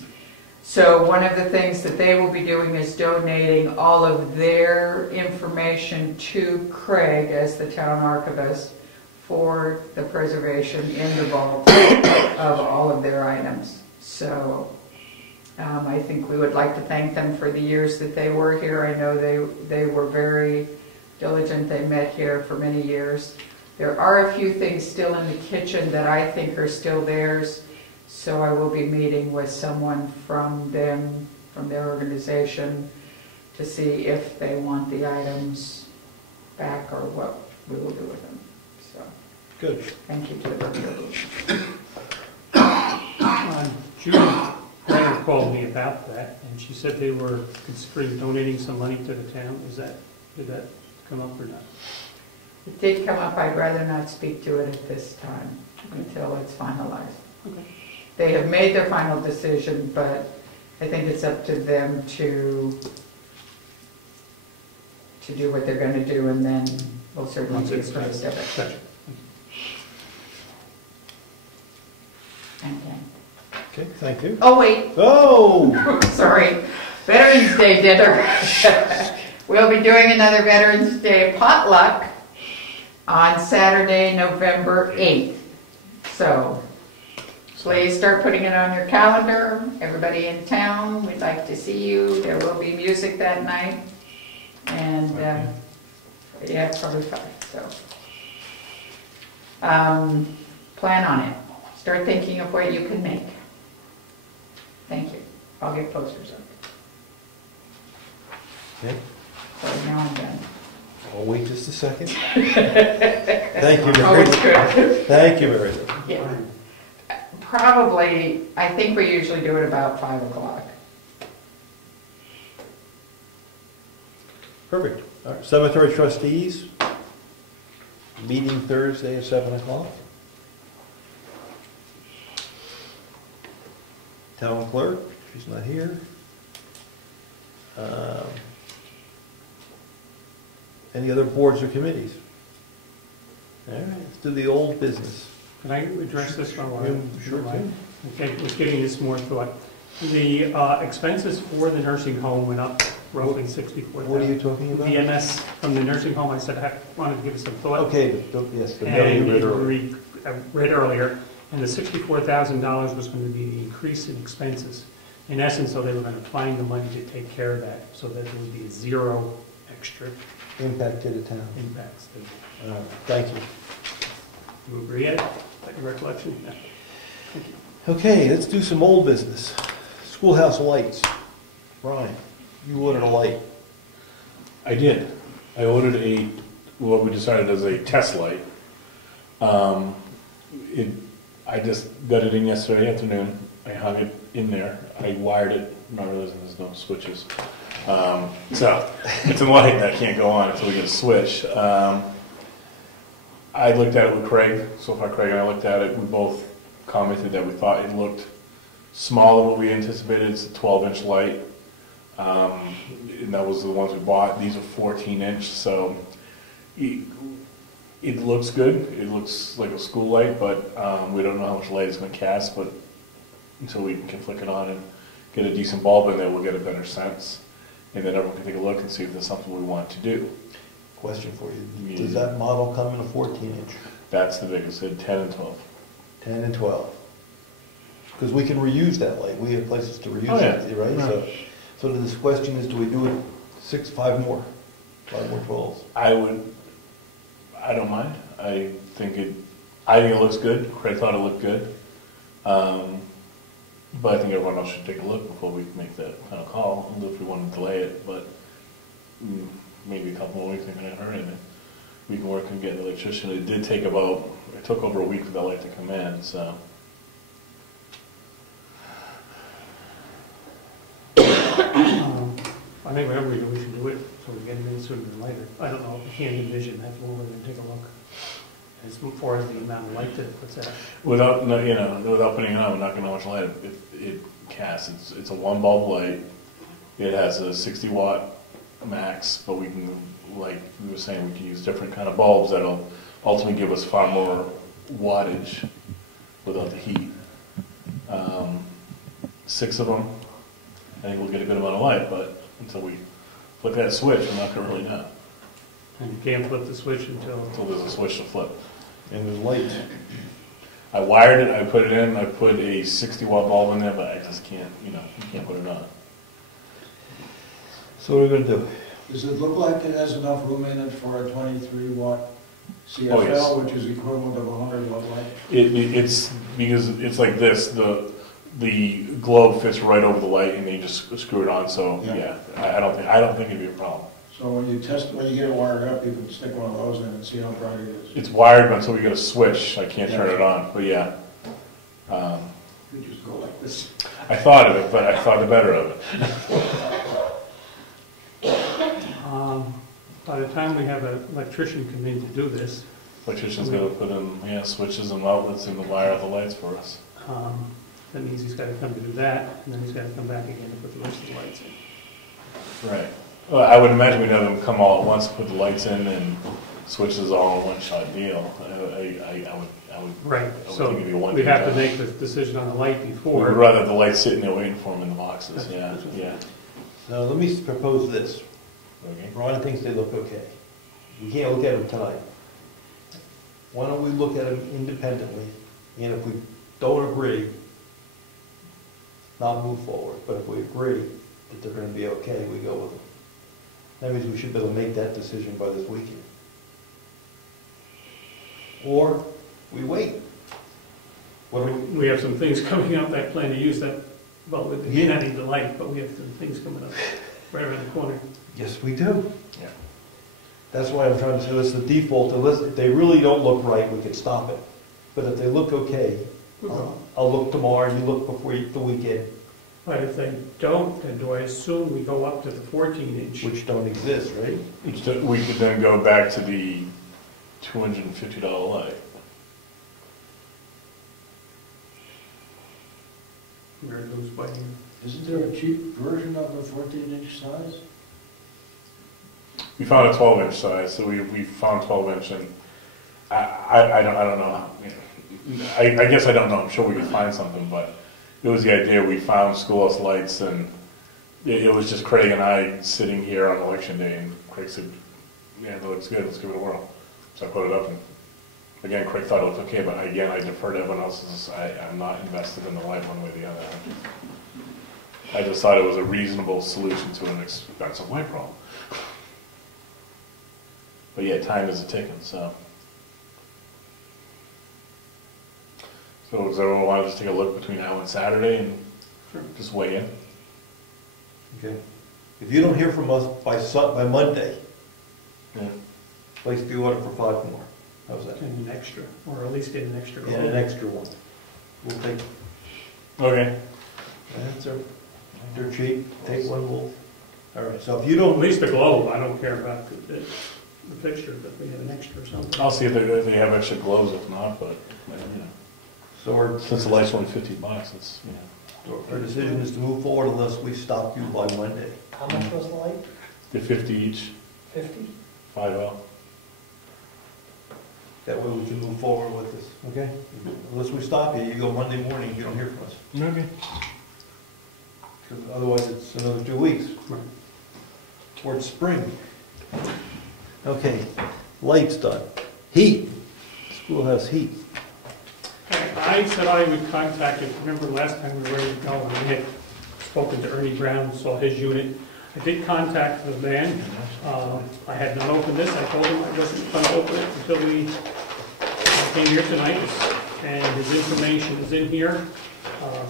So one of the things that they will be doing is donating all of their information to Craig as the town archivist for the preservation in the vault of all of their items. So I think we would like to thank them for the years that they were here. I know they were very diligent. They met here for many years. There are a few things still in the kitchen that I think are still theirs. So I will be meeting with someone from them, from their organization, to see if they want the items back or what we will do with them. So, Good. thank you to the Brookfield. Judy Brenner called me about that, and she said they were considering donating some money to the town. Did that come up or not? It did come up. I'd rather not speak to it at this time until it's finalized. Okay. They have made their final decision, but I think it's up to them to do what they're going to do, and then we'll certainly be apprised of it. Gotcha. Okay. Okay, thank you. Oh, wait. Oh! Sorry. Veterans Day dinner. We'll be doing another Veterans Day potluck on Saturday, November 8th. So please start putting it on your calendar. Everybody in town, we'd like to see you. There will be music that night. And, yeah, probably 5. So, plan on it. Start thinking of what you can make. Thank you. I'll get posters up. Okay, So now I'm done. I'll wait just a second. Thank you, Oh, Mary. it's good. Thank you, Mary. Yeah. Probably, I think we usually do it about 5 o'clock. Perfect. All right, Cemetery trustees, meeting Thursday at 7 o'clock. Town clerk, she's not here. Any other boards or committees? All right, let's do the old business. Can I address this while You I'm sure can. Okay, we're giving this more thought. The expenses for the nursing home went up roughly $64,000. What are you talking about? The MS from the nursing home, I said I wanted to give it some thought. Okay, yes, the bill And you read earlier. I read earlier, and the $64,000 was going to be the increase in expenses. In essence, so they were going to find the money to take care of that, so that there would be 0 extra Impact to the town. impacts. All right, thank you. You agree, Ed? Is that your recollection? Yeah. Thank you. Okay, let's do some old business. Schoolhouse lights. Brian, you ordered a light. I did. I ordered what we decided as a test light. I just got it in yesterday afternoon. I hung it in there. I wired it, not realizing there's no switches. So it's a light that can't go on until we get a switch. I looked at it with Craig. So far, Craig and I looked at it. We both commented that we thought it looked smaller than what we anticipated. It's a 12-inch light. And that was the ones we bought. These are 14-inch, so it looks good. It looks like a school light, but we don't know how much light it's going to cast. But until we can flick it on and get a decent bulb in there, we'll get a better sense. And then everyone can take a look and see if there's something we want to do. Question for you. Yeah. Does that model come in a 14-inch? That's the biggest, 10 and 12. 10 and 12? Because we can reuse that light. We have places to reuse Oh, yeah. it, right? Right. So this question is, do we do it 5 more 12s? I don't mind. I think it looks good. Craig thought it looked good. But I think everyone else should take a look before we make that kind of call, if we want to delay it. But maybe a couple more weeks ain't gonna hurt anything. We can work and get an electrician. It took over a week for that light to come in, so. I think whatever we do, we should do it, so we get it in sooner than later. I don't know if you can envision that, we'll and take a look. As far as the amount of light that it puts out. Without putting it on, we're not gonna know how much light it casts. It's a 1 bulb light. It has a 60-watt max, but we can, like we were saying, we can use different kind of bulbs that'll ultimately give us far more wattage without the heat. 6 of them, I think we'll get a good amount of light, but until we flip that switch, we're not gonna really know. And you can't flip the switch until, Until there's a switch to flip. And there's light. I wired it, I put it in, I put a 60-watt bulb in there, but I just can't, you can't put it on. So what are we gonna do? Does it look like it has enough room in it for a 23-watt CFL, Oh, yes. which is equivalent of a 100-watt light? It's because it's like this, the globe fits right over the light and they just screw it on, so Yeah. yeah, I don't think it'd be a problem. So when you get it wired up, you can stick one of those in and see how bright it is. It's wired, but until we get a switch, I can't turn it on, but yeah. You just go like this. I thought of it, but I thought the better of it. by the time we have an electrician come in to do this, Electrician's gonna put in, switches and outlets and wire out the lights for us. that means he's got to come to do that, and then he's got to come back again to put the rest of the lights in. Right. Well, I would imagine we'd have them come all at once, put the lights in and switches all in one shot deal. I would. Right, I would so think it'd be one we have to job. make the decision on the light We before. would rather have the lights sitting there waiting for them in the boxes, yeah, yeah. Now, let me propose this. Okay. Ron thinks they look okay. We can't look at them tonight. Why don't we look at them independently, and if we don't agree, not move forward, but if we agree that they're gonna be okay, we go with them. That means we should be able to make that decision by this weekend. Or we wait. What do we? We have some things coming up, I plan to use that, well, we Yeah. not need the light, but we have some things coming up right around the corner. Yes, we do. Yeah. That's why I'm trying to say, this is the default, unless, if they really don't look right, we can stop it. But if they look okay, I'll look tomorrow, you look before the weekend, But if they don't, then do I assume we go up to the 14-inch? which don't exist, right? We could then go back to the $250 light. Where it goes by here. Isn't there a cheap version of the 14-inch size? We found a 12-inch size, so we found 12-inch, and I don't know. I guess I don't know. I'm sure we could find something, but it was the idea. We found schoolhouse lights, and it was just Craig and I sitting here on election day, and Craig said, "Yeah, that looks good. Let's give it a whirl." So I put it up, and again, Craig thought it looked okay, but again, I defer to everyone else's. I'm not invested in the light one way or the other. I just thought it was a reasonable solution to an expensive light problem. But yeah, time is a ticking, so. So does everyone want to just take a look between now and Saturday and just weigh in? Okay. If you don't hear from us by Monday, Yeah. place the order for 5 more. How's that? And an extra, or at least get an extra. And an extra one. We'll take, Okay. that's our, they're cheap, take one, we'll, all right, so if you At don't, least the globe, I don't care about the fixture, but we have an extra or something. I'll see if they have extra gloves. If not, but so our, since the light's only $50, it's our decision is to move forward unless we stop you by Monday. How much was the light? they're 50 each, 50? 5L. That way we can move forward with this, okay? Unless we stop you, you go Monday morning, you don't hear from us. Okay. Because otherwise it's another 2 weeks. Right. Towards spring. Okay, lights done. Heat, schoolhouse heat. I said I would contact it, remember last time we were ready to go, and I had spoken to Ernie Brown, saw his unit. I did contact the man, I had not opened this, I told him I wasn't going to open it until we came here tonight, and his information is in here.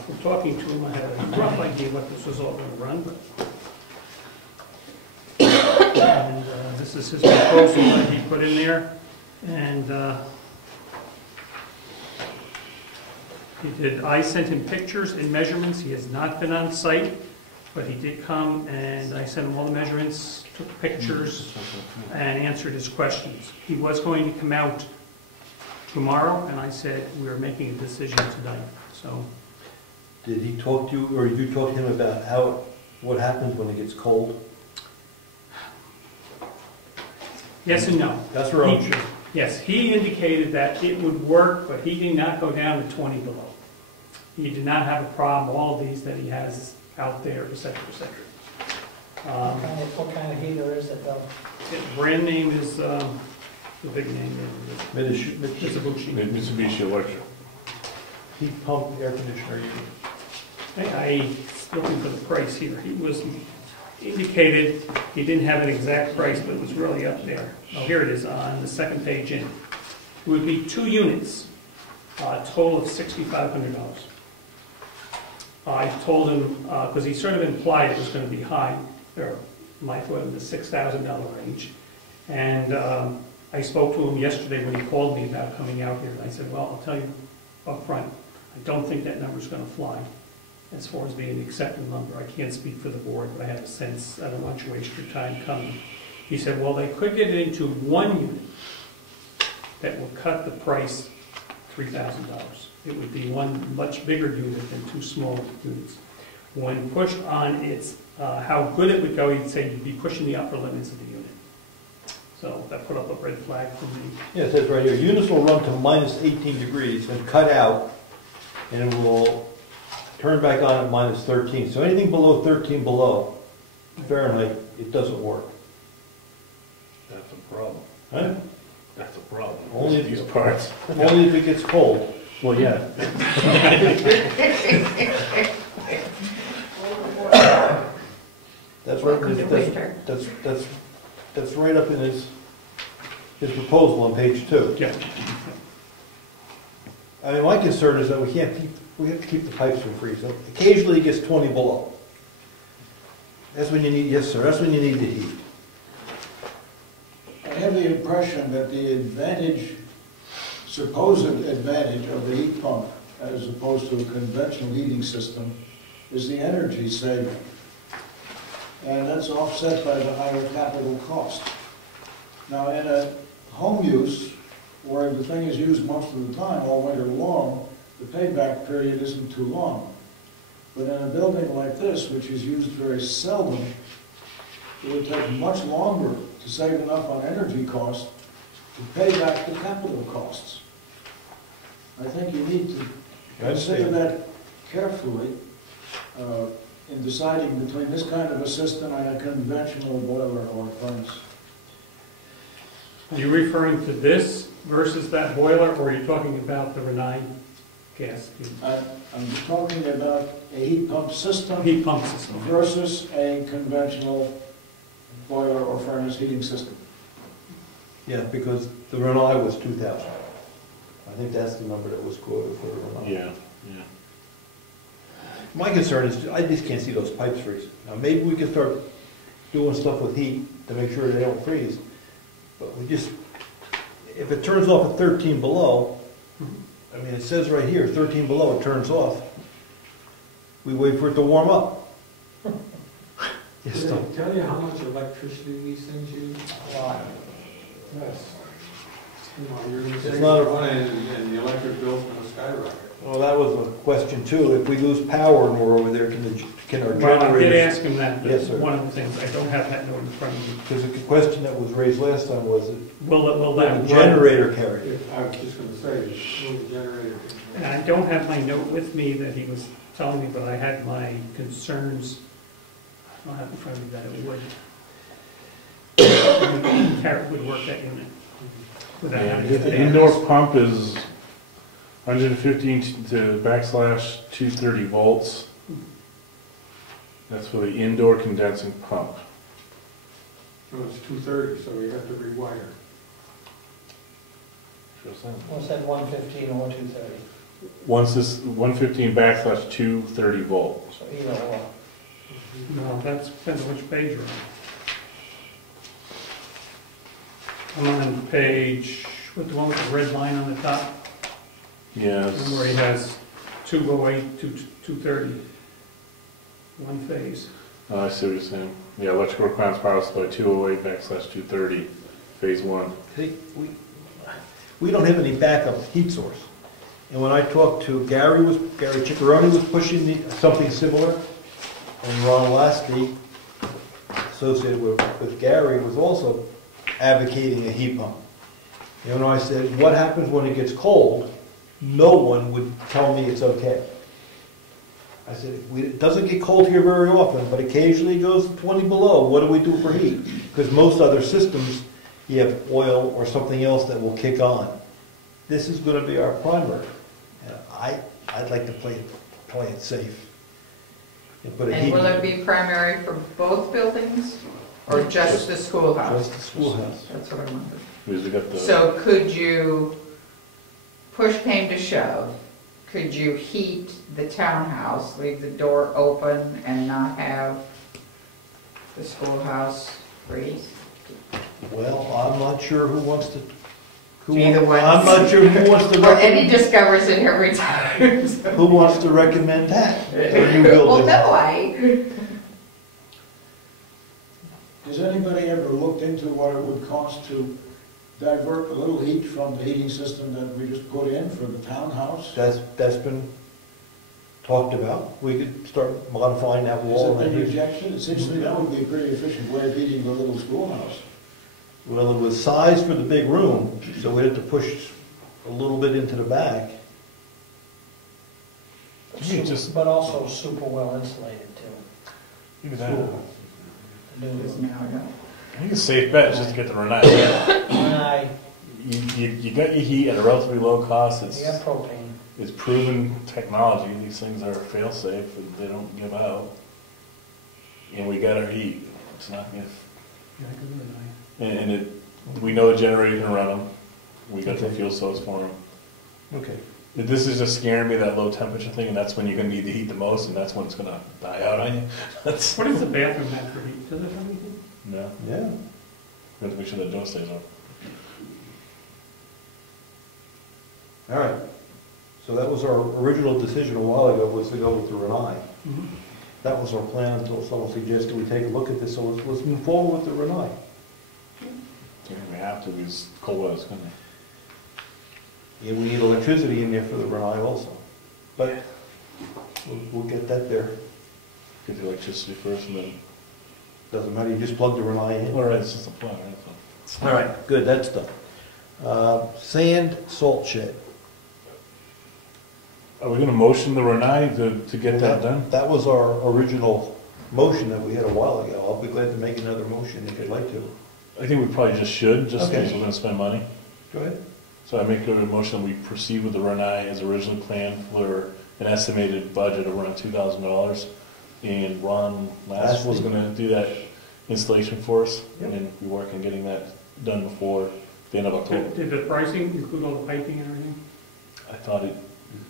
From talking to him, I had a rough idea what this was all going to run, but. And this is his proposal that he put in there, and I sent him pictures and measurements. He has not been on site, but he did come, and I sent him all the measurements, took pictures, and answered his questions. He was going to come out tomorrow, and I said we are making a decision tonight, so. Did he talk to you, or did you talk to him about what happens when it gets cold? Yes and no. That's where I'm sure. Yes, he indicated that it would work, but he did not go down to 20 below. He did not have a problem, all of these that he has out there, et cetera, et cetera. What kind of heater is it though? The brand name is, the big name is Mitsubishi. Mitsubishi Electric. Heat pump, air conditioner unit. I looking for the price here. He was indicated, he didn't have an exact price, but it was really up there. Oh, here it is on the second page in. It would be 2 units, a total of $6,500. I told him, because he sort of implied it was going to be high, or might go in the $6,000 range. And I spoke to him yesterday when he called me about coming out here. And I said, well, I'll tell you up front, I don't think that number's going to fly as far as being an accepted number. I can't speak for the board, but I have a sense, I don't want you to waste your time coming. He said, well, they could get it into 1 unit that will cut the price $3,000. It would be 1 much bigger unit than 2 small units. When pushed on its, how good it would go, he'd say you'd be pushing the upper limits of the unit. So that put up a red flag for me. Yeah, it says right here, units will run to minus 18 degrees and cut out, and it will turn back on at minus 13. So anything below 13 below Fahrenheit, it doesn't work. That's a problem. Huh? That's a problem. Only these parts. Only if it gets cold. Well, yeah. That's right. That's right up in his proposal on page 2. Yeah. I mean, my concern is that we have to keep the pipes from freezing. Occasionally it gets 20 below. That's when you need, yes sir, that's when you need the heat. I have the impression that the advantage, supposed advantage of the heat pump as opposed to a conventional heating system is the energy saving. And that's offset by the higher capital cost. Now in a home use, where the thing is used most of the time, all winter long, the payback period isn't too long. But in a building like this, which is used very seldom, it would take much longer to save enough on energy costs to pay back the capital costs. I think you need to consider that carefully in deciding between this kind of a system and a conventional boiler or furnace. Are you referring to this versus that boiler, or are you talking about the Renai gas? I'm talking about a heat pump system Heat pump system. versus a conventional boiler or furnace heating system. Yeah, because the Renai was 2,000. I think that's the number that was quoted for the Renai. Yeah, yeah. My concern is, I just can't see those pipes freeze. Now, maybe we can start doing stuff with heat to make sure they don't freeze. But we just, if it turns off at 13 below, I mean, it says right here, 13 below, it turns off. We wait for it to warm up. Yes, Did I Tom. tell you how much electricity these things use? A lot. Yes. You know, you're going to It's save not a- money and the electric bill's going to skyrocket. Well, that was a question too. If we lose power and we're over there, can our Well, I did generators? ask him that, Yes, but sir. one of the things, I don't have that note in front of me. Because the question that was raised last time was, Will the that work? generator carry it? I was just going to say, will the generator... And I don't have my note with me that he was telling me, but I had my concerns. I'll have in front of me that it would. Carrot would work that unit. Without having to The pay. indoor pump is 115 to backslash 230 volts. That's for the indoor condensing pump. No, it's 230, so you have to rewire. What's that 115 or 230? Once this 115 backslash 230 volt. So either or. No, that depends on which page you're on. I'm on page, with the one with the red line on the top, Yes. where he has 208, 230, one phase. I see what you're saying. Yeah, electrical requirements power supply 208 backslash 230, phase 1. See, we don't have any backup heat source. And when I talked to Gary Ciccarone was pushing something similar, and Ron Lasky, associated with Gary, was also advocating a heat pump. You know, I said, what happens when it gets cold? No one would tell me it's okay. I said, it doesn't get cold here very often, but occasionally it goes to 20 below. What do we do for heat? Because most other systems, you have oil or something else that will kick on. This is going to be our primary. And I'd like to play it safe. And put a And heat. will it be primary for both buildings, or just the schoolhouse? Just the schoolhouse. That's what I wondered. Because we got the, So could you, push came to shove, could you heat the townhouse, leave the door open and not have the schoolhouse freeze? Well, I'm not sure who wants to. Either one. I'm not sure who wants to. Or Eddie discovers it every time. Who wants to recommend that? For a new Well, building? no, I, Has anybody ever looked into what it would cost to divert a little heat from the heating system that we just put in for the townhouse? That's been talked about. We could start modifying that Has wall. it been rejected? It seems to me that would be a pretty efficient way of heating the little schoolhouse. Well, it was sized for the big room, so we had to push a little bit into the back. You just- But also super well insulated too. even that, it's now, no. I think it's a safe bet, just to get the Renai. And I, You got your heat at a relatively low cost, you got propane. it's proven technology, these things are fail-safe, and they don't give out. And we got our heat, it's not gonna, Yeah, I could really and we know the generator can run them, we got the Okay. fuel cells for them. Okay. This is just scaring me, that low temperature thing, and that's when you're gonna need the heat the most, and that's when it's gonna die out on you. That's, What is the bathroom have for heat? Does it have anything? no, Yeah. we have to make sure that door stays open. All right. So that was our original decision a while ago, was to go with the Renai. Mhm. That was our plan until someone suggested we take a look at this, so let's move forward with the Renai. Yeah, we have to, because cold weather's coming. Yeah, we need electricity in there for the Renai also. But we'll get that there. Get the electricity first, and then, Doesn't matter, you just plug the Renai in. all right, it's just a plug, right? So- All right, good, that's done. Sand salt shed. Are we gonna motion the Renai to get that done? That was our original motion that we had a while ago. I'll be glad to make another motion if you'd like to. I think we probably just should, just Okay. because we're gonna spend money. Go ahead. So I make a motion that we proceed with the Renai as originally planned for an estimated budget of around $2,000. And Ron last was gonna do that installation for us, Yep. and we work on getting that done before the end of October. Did the pricing include all the piping and everything? I thought it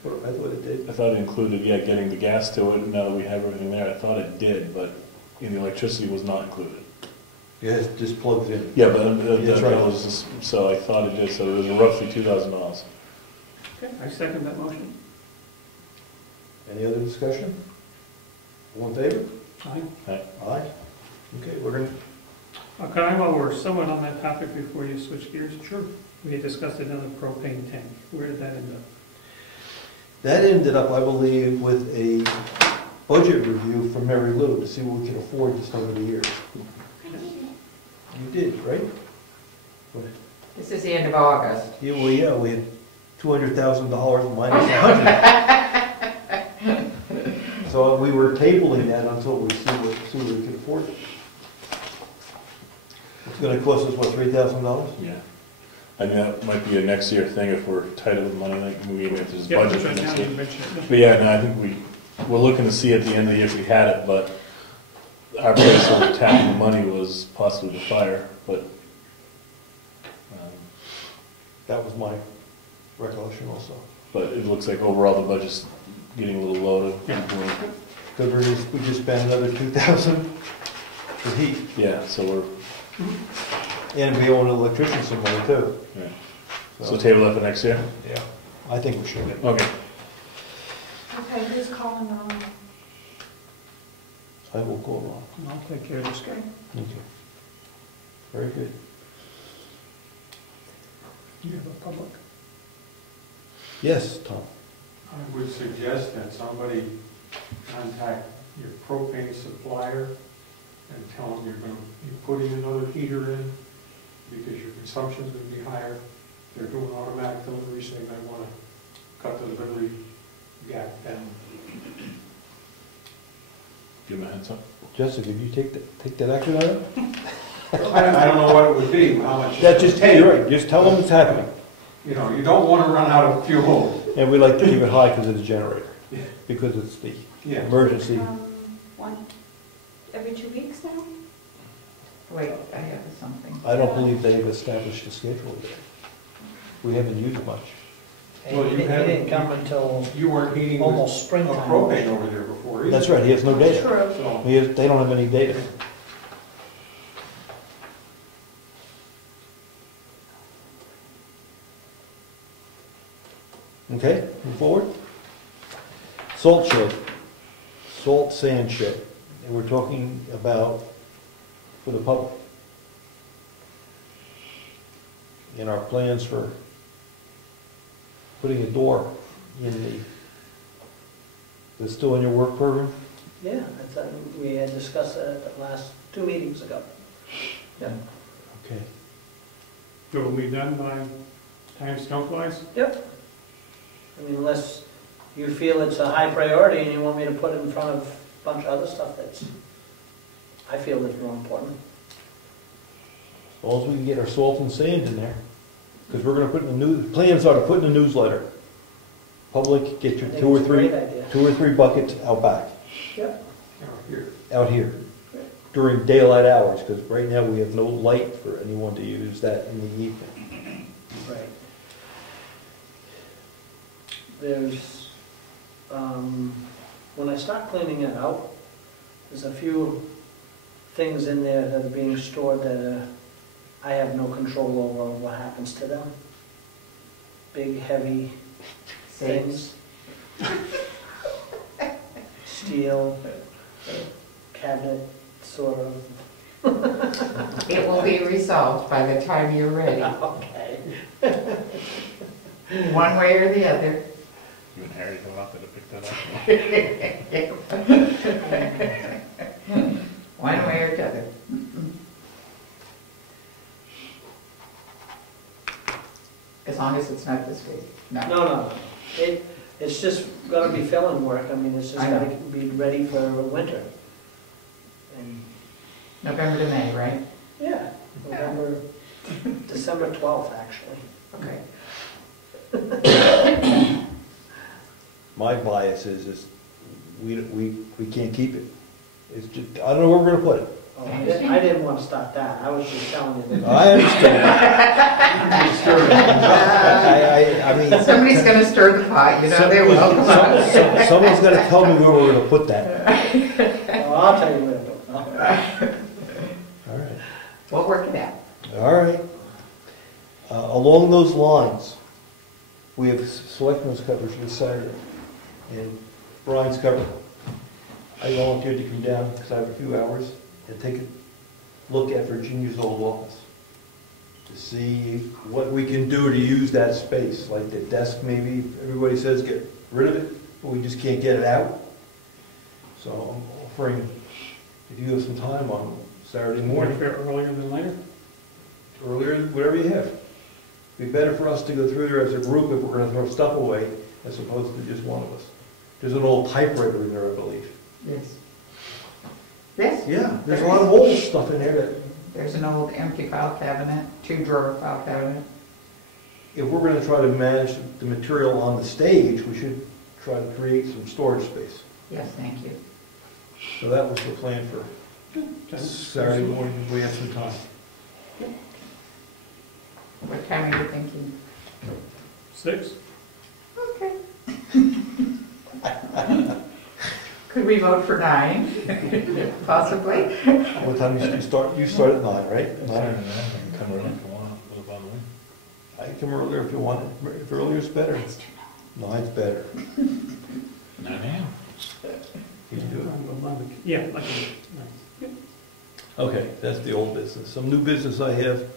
I thought it did. included, yeah, getting the gas to it, now that we have everything there, I thought it did, but, and the electricity was not included. Yeah, it just plugs in. Yeah, but That's that right. was just, so I thought it did, so it was roughly $2,000. Okay, I second that motion. Any other discussion? All in favor? Aye. Aye. Okay, we're gonna, Can I, while we're somewhat on that topic before you switch gears? Sure. We had discussed another propane tank. Where did that end up? that ended up, I believe, with a budget review from Mary Lou to see what we can afford this time of the year. You did, right? This is the end of August. Yeah, well, yeah, we had $200,000 minus 100. So we were tabling that until we see what we can afford. It's gonna cost us, what, $3,000? Yeah. I mean, that might be a next year thing if we're tight with money, like, maybe if there's Yeah, budget for right now, next you year. mentioned it. But yeah, no, I think we're looking to see at the end of the year if we had it, but our place for tapping the money was possibly the fire, but, That was my recollection also. but it looks like overall the budget's getting a little low to. Because we just spent another $2,000 for heat, Yeah, so we're, and we owe an electrician some money too. yeah. So table that for next year? Yeah, I think we should. Okay. Okay, who's calling on? I will go along. I'll take care of this guy. Okay. Very good. You have a public. Yes, Tom. I would suggest that somebody contact your propane supplier and tell them you're going to be putting another heater in, because your consumption's gonna be higher. They're doing automatic delivery, so they might wanna cut the delivery gap down. Give them a heads up. Jessica, did you take that action item? I don't know what it would be, how much. That just, you're right, just tell them it's happening. You know, you don't wanna run out of fuel. And we like to keep it high because of the generator, Yeah. because it's the Yeah. emergency. Every 2 weeks now? Wait, I have something. I don't believe they've established a schedule yet. We haven't used much. And Well, he you didn't- haven't- he didn't come until You weren't heating with almost springtime. propane over there before either. That's right, he has no data. True. So, They don't have any data. Okay, move forward. Salt shed, salt sand shed, and we're talking about for the public. In our plans for putting a door in the, is it still in your work program? Yeah, we had discussed that at the last 2 meetings ago. Yeah. Okay. It will be done by time snow flies? Yep. I mean, unless you feel it's a high priority and you want me to put it in front of a bunch of other stuff that's, I feel is more important. As long as we can get our salt and sand in there, because we're gonna put in the plans are to put in the newsletter. Public, get I your think 2 or it's a 3, great idea. 2 or 3 buckets out back, Yep. here. out here, Right. during daylight hours, because right now we have no light for anyone to use that in the evening. Right. There's, when I start cleaning it out, there's a few things in there that are being stored that I have no control over what happens to them. Big, heavy things. Steel, cabinet, sort of. It will be resolved by the time you're ready, Okay. one way or the other. You and Harry go out there to pick that up. One way or the other. As long as it's not this week. No. It's just gonna be filling work. I mean, it's just I know. gotta be ready for winter. And, November to May, right? yeah, November, December 12th, actually. Okay. My bias is we can't keep it. It's just, I don't know where we're gonna put it. Oh, I didn't want to start that. I was just telling you that. I understand. I mean. Somebody's gonna stir the pot, you know, they will. Someone's gotta tell me where we're gonna put that. Well, I'll tell you where to put it. All right. We'll work it out. All right. Along those lines, we have selectmen's coverage this Saturday, and Brian's covered. I volunteered to come down because I have a few hours and take a look at Virginia's old office to see what we can do to use that space, like the desk maybe, everybody says get rid of it, but we just can't get it out. So I'm offering, if you have some time on Saturday morning, Earlier than later? earlier, whatever you have. It'd be better for us to go through there as a group if we're gonna throw stuff away, as opposed to just one of us. There's an old typewriter in there, I believe. Yes. Yes? Yeah, there's a lot of old stuff in there that, There's an old empty file cabinet, 2-drawer file cabinet. if we're gonna try to manage the material on the stage, we should try to create some storage space. Yes, thank you. So that was the plan for Saturday morning, if we have some time. What time are you thinking? 6? Okay. Could we vote for 9? Possibly. What time you start? You start at 9, right? 9. Come early if you want, a little by the way. I can come earlier if you want. If earlier's better. 9's better. 9 a.m. You can do it. Yeah, like, Okay, that's the old business. Some new business I have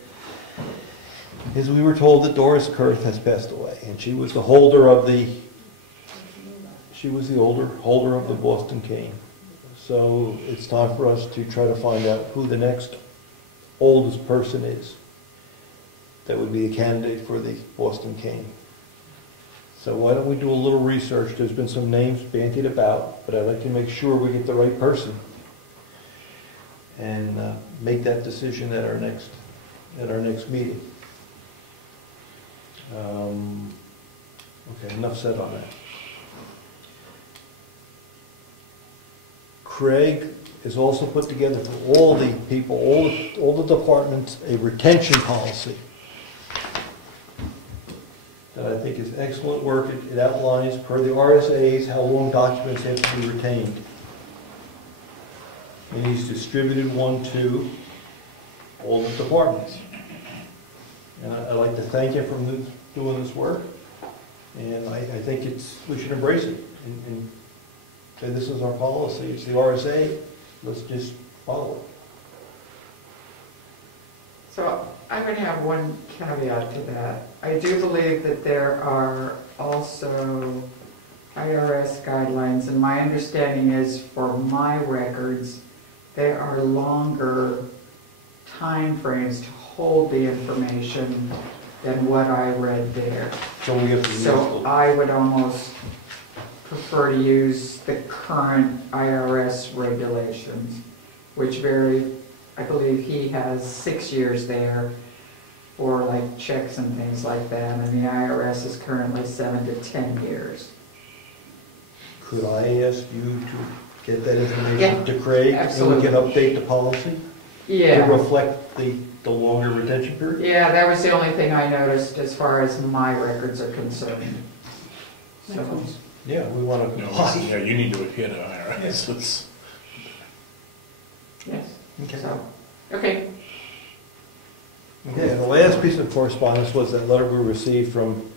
is we were told that Doris Kurth has passed away, and she was the holder of the holder of the Boston cane. So it's time for us to try to find out who the next oldest person is. that would be a candidate for the Boston Cane. So why don't we do a little research? There's been some names bandied about, but I'd like to make sure we get the right person and make that decision at our next meeting. Okay, enough said on that. Craig has also put together for all the people, all the departments, a retention policy that I think is excellent work. It outlines per the RSAs how long documents have to be retained. And he's distributed one to all the departments. And I'd like to thank him for doing this work. And I think we should embrace it and say this is our policy. It's the RSA. Let's just follow it. So I would have one caveat to that. I do believe that there are also IRS guidelines, and my understanding is for my records, there are longer time frames to hold the information than what I read there. So we have to So I would almost prefer to use the current IRS regulations, which vary. I believe he has 6 years there for like checks and things like that, and the IRS is currently 7 to 10 years. Could I ask you to get that information Yeah, to Craig? absolutely. And we can update the policy to Yeah, reflect the longer retention period? yeah, that was the only thing I noticed as far as my records are concerned. So, Yeah, we want to No, comply. yeah, you need to adhere to IRS. It's- yes, Okay. so, okay. Okay, and the last piece of correspondence was that letter we received from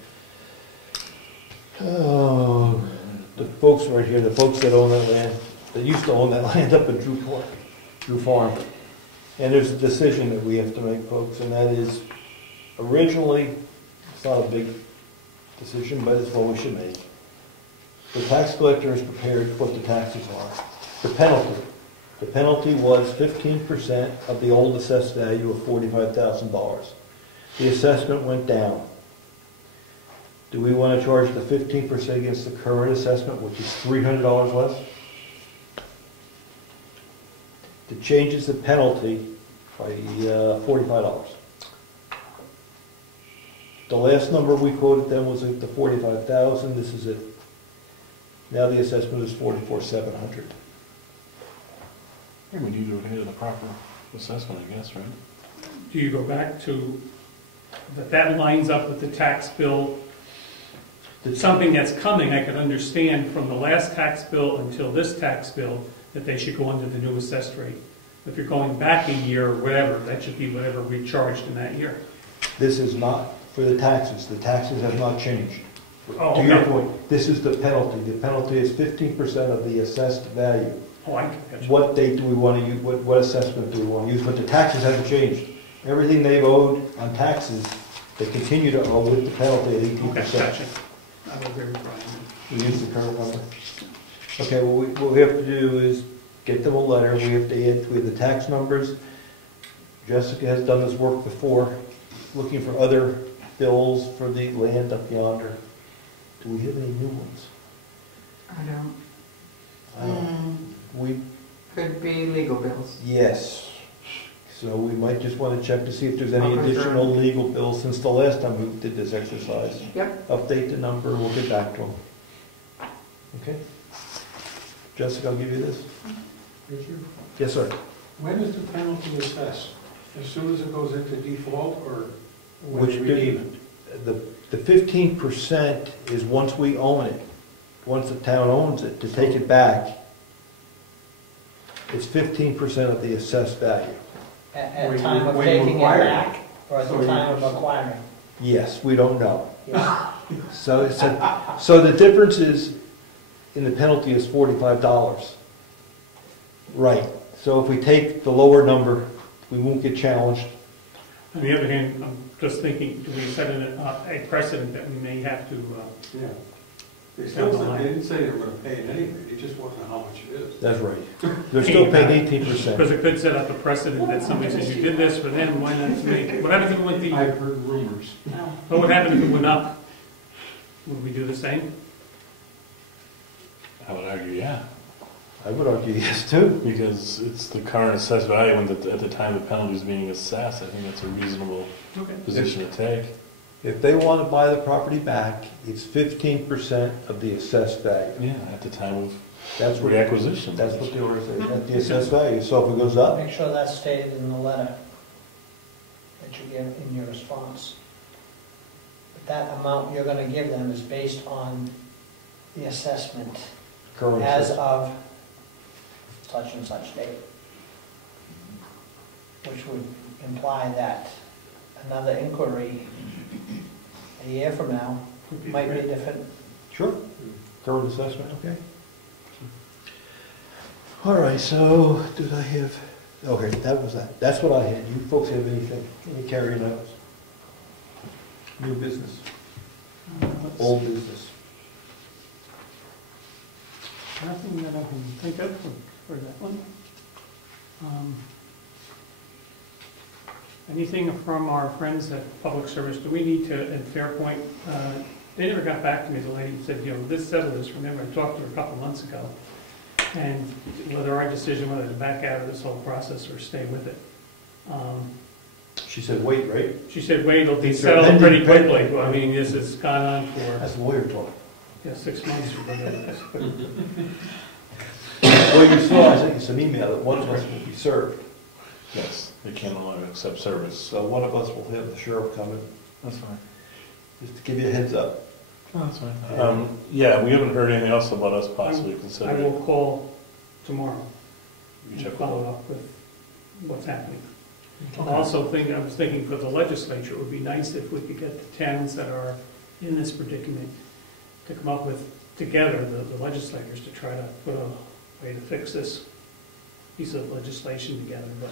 the folks right here, the folks that own that land, that used to own that land up in Drew Farm. And there's a decision that we have to make, folks, and that is, originally, it's not a big decision, but it's one we should make. The tax collector is prepared what the taxes are. The penalty was 15% of the old assessed value of $45,000. The assessment went down. Do we want to charge the 15% against the current assessment, which is $300 less? It changes the penalty by $45. The last number we quoted them was at the $45,000. This is it. Now the assessment is $44,700. I think we need to adhere to the proper assessment, I guess, right? Do you go back to, that lines up with the tax bill? Something that's coming, I could understand from the last tax bill until this tax bill, that they should go under the new assessed rate. If you're going back a year or whatever, that should be whatever we charged in that year. This is not for the taxes. The taxes have not changed. Oh, To your okay. point, this is the penalty. The penalty is 15% of the assessed value. Oh, I got you. What date do we want to use, what assessment do we want to use? But the taxes haven't changed. Everything they've owed on taxes, they continue to owe with the penalty at 18%. Okay, gotcha. I will agree with Brian. We use the current number. Okay, well, what we have to do is get them a letter. We have the tax numbers. Jessica has done this work before, looking for other bills for the land up yonder. Do we have any new ones? I don't. We, Could be legal bills. yes. So we might just want to check to see if there's any Okay, sure. additional legal bills since the last time we did this exercise. Yep. Update the number, we'll get back to them. Okay? Jessica, I'll give you this. Did you? Yes, sir. When is the penalty assessed? As soon as it goes into default, or when Which you redeem it? The 15% is once we own it, once the town owns it, to take it back, it's 15% of the assessed value. At When the time you- of when you taking it acquire it. back, or at So the you- time of acquiring? Yes, we don't know. Yes. So the difference is, in the penalty is $45. Right. So if we take the lower number, we won't get challenged. On the other hand, I'm just thinking, do we set a precedent that we may have to Yeah. They still said, they didn't say they were gonna pay it anyway, they just want to know how much it is. That's right. They're still paying 18%. Because it could set up a precedent that somebody says, you did this for them, why not to me? What happens if it went the, I've heard rumors. what would happen if it went up? Would we do the same? I would argue, yeah, I would argue yes too. because it's the current assessed value and at the time the penalty is being assessed. I think that's a reasonable Okay. position to take. If they want to buy the property back, it's 15% of the assessed value. Yeah, at the time of That's what, reacquisition. that's what they always say, at the assessed value. So if it goes up, Make sure that's stated in the letter that you give in your response. But that amount you're gonna give them is based on the assessment current as assessment. of such and such date. Which would imply that another inquiry a year from now Would be might be great. different. Sure. Current assessment, okay. All right, so did I have, okay, that was that. That's what I had. You folks have anything, any carry notes? New business, old business. Nothing that I can think of for that one. Anything from our friends at Public Service, do we need to, at Fairpoint, they never got back to me, the lady said, you know, this settled this, remember, I talked to her a couple months ago, and whether our decision, whether to back out of this whole process or stay with it. She said, wait, right? She said, wait, it'll be These are settled pretty pending- quickly. Well, I mean, this has gone on for, That's lawyer talk. 6 months or whatever it is. Well, you saw, I sent you some email that one of us will be served. Yes, they can no longer accept service. So one of us will have the sheriff come in, That's fine. just to give you a heads up. Oh, that's fine. Yeah, we haven't heard anything else about us possibly I considering. will call tomorrow You and check follow with up with what's happening. Okay. Also, I was thinking for the legislature, it would be nice if we could get the towns that are in this predicament to come up with, together, the legislators, to try to put a way to fix this piece of legislation together, but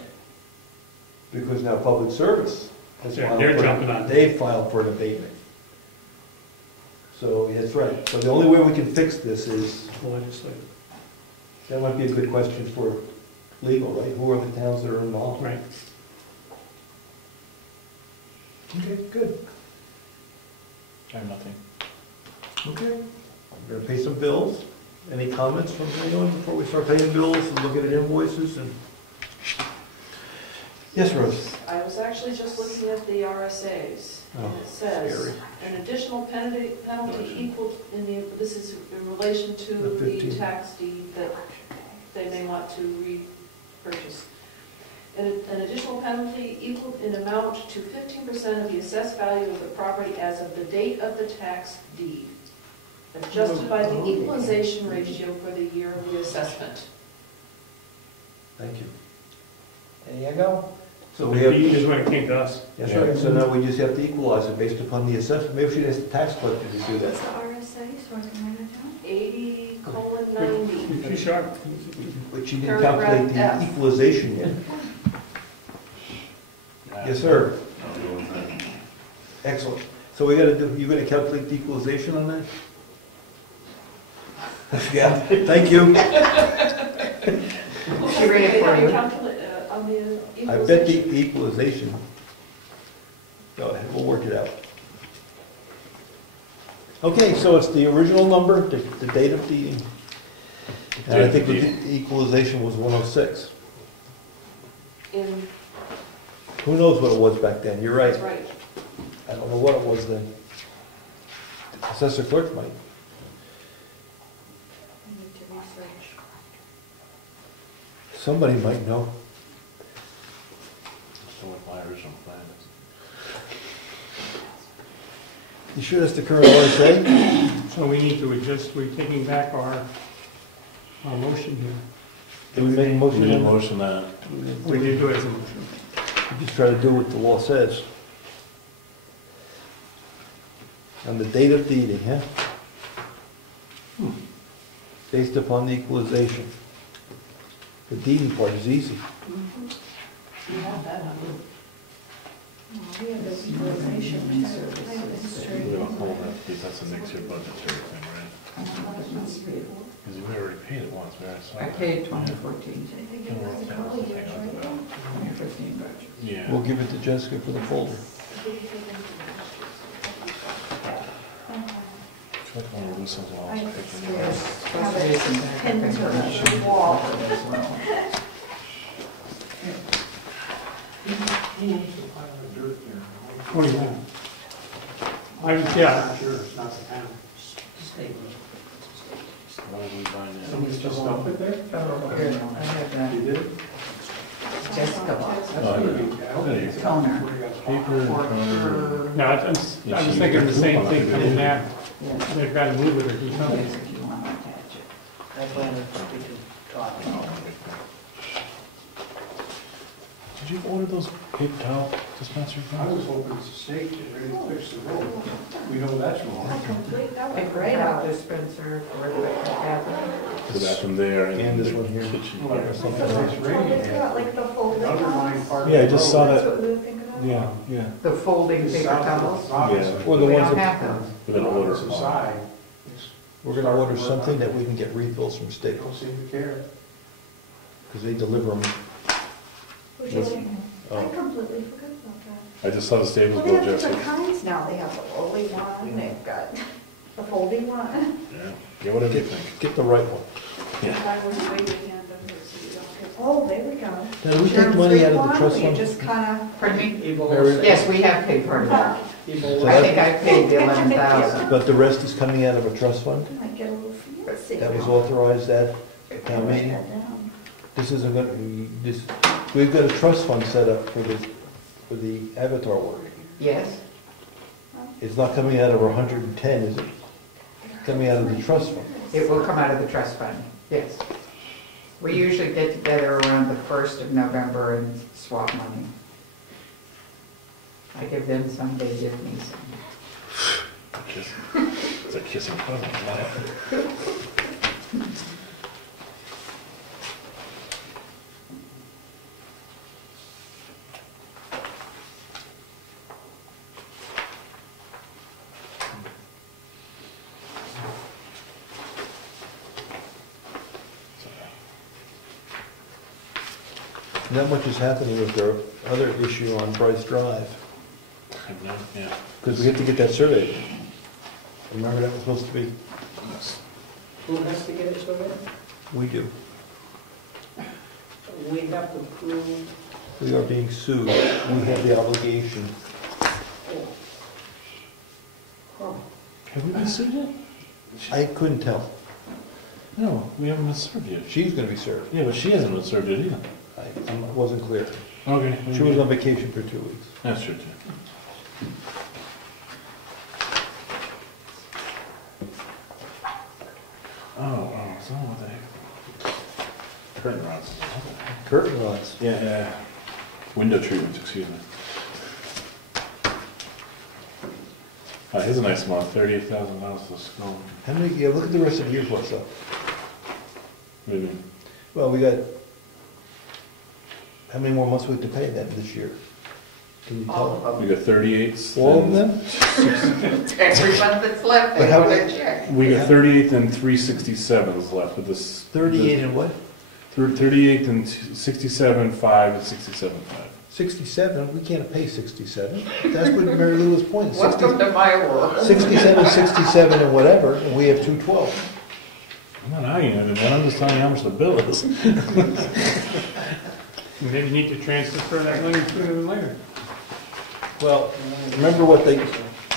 Because now public service has filed they're for, jumping on. they filed for an abatement. So, that's right. So the only way we can fix this is, The legislature, that might be a good question for legal, right? Who are the towns that are involved? right. Okay, good. I have nothing. Okay. We're gonna pay some bills. Any comments from anyone before we start paying bills and looking at invoices and? Yes, Rose? I was actually just looking at the RSAs, and Oh, it says, scary. an additional penalty equal this is in relation to The the 15. tax deed that they may want to repurchase. An additional penalty equal in amount to 15% of the assessed value of the property as of the date of the tax deed, adjusted by the equalization ratio for the year of the assessment. Thank you. There you go. So we have, Is when it came to us. that's right, so now we just have to equalize it based upon the assessment. Maybe we should ask the tax collector to do that. What's the RSA, so I can write it down? 80:90. Pretty sharp. But you didn't calculate Paragraph the F. equalization yet. Yes, sir. Excellent. So we gotta do, you're gonna calculate the equalization on that? Yeah, thank you. She read it for you. On the I bet equalization. the equalization, go ahead, we'll work it out. Okay, so it's the original number, the date of the, and I think the equalization was 106. In, Who knows what it was back then, you're right. right. I don't know what it was then. Assessor clerk might. I need to research. Somebody might know. So with my original plan. You sure that's the current RSA? So we need to adjust, we're taking back our motion here. Did we make a We motion? didn't on that? motion that. We did do it as a motion. We just try to do what the law says. On the date of deeding, huh? Based upon the equalization. The deeding part is easy. You have that on. We have the equalization, I have the history. We're gonna hold that because that's a next year budgetary thing, right? Because we already paid it once, we already saw I that. paid 2014, I think it was a couple of years, right? 2015 budget. Yeah. We'll give it to Jessica for the folder. I feel like one of those ones will I also pick them up. have it pinned to the wall. Who owns the pile of dirt there? What do you mean? I'm Yeah. not sure, it's not the town. What did we buy now? Somebody just dumped it there? Oh, here, I have that. You did? Jessica Box. Oh, I know. There you go. Toner. Paper and toner. No, I was thinking the same thing coming now. Yes, They've got to move it or do something. if you want to attach it. I plan to speak to Todd. Did you order those paper towel dispenser I things? was hoping it's a snake and ready to fix the road. We know that's wrong. That was Paper great towel out. dispenser for the bathroom. So that from there And this one here. kitchen. Well, Or something. it's raining It's here. got like the folding The underlying ones. part of Yeah, I the just road saw That's that. what we were thinking of? Yeah, yeah. The folding is paper south of the towels. office. Yeah. Well, the We ones don't that, have those. We're gonna order Opposite some. side, we're gonna order something that we can get refills from they Staples, don't seem to care. because they deliver them. Would you like- I Oh. completely forgot about that. I just saw the Staples Well, they bill, have different Jessica. kinds now. They have the lowly one, they've got the folding one. Yeah, get whatever you think. Get the right one. I was waiting on them to see. Oh, there we go. Now, do we take money out of the trust You fund? just kind Pardon me? Evil. Yes, we have paid part of that. Evil. So I think I paid the 11,000. But the rest is coming out of a trust fund might get a little fancy. that was authorized at town meeting? Write that down. This isn't gonna, this, we've got a trust fund set up for the Avatar work. Yes, It's not coming out of our 110, is it? It's coming out of the trust fund. it will come out of the trust fund, yes. We usually get together around the 1st of November and swap money. I give them some, they give me some. It's a kissing cousin. Not much is happening with our other issue on Bryce Drive, Yeah. because we have to get that surveyed. Remember that was supposed to be, Who has to get it surveyed? we do. We have to prove, We are being sued. We have the obligation. Have we been sued yet? I couldn't tell. No, we haven't been served yet. She's gonna be served. Yeah, but she hasn't been served yet either. I wasn't clear. Okay. She was on vacation for 2 weeks. That's true too. Oh, so what the heck? Curtain rods. Curtain rods. Yeah. Window treatments, excuse me. Here's a nice month, $38,000 to school. How many, yeah, look at the rest of the year's what's up. Maybe. Well, we got, how many more months we have to pay then this year? Can you All tell? of We them. got 38. All of them? Every month that's left, But they how- want to check. We got 38 and 367s left with this. 38 and what? 38 and 67, 5 and 67, 5. 67, we can't pay 67. That's what Mary Lou was pointing. Welcome to my world. 67, 67 and whatever, and we have 212. I'm not arguing with it, I'm just telling you how much the bill is. Maybe you need to transfer that money sooner than later. Well, remember what the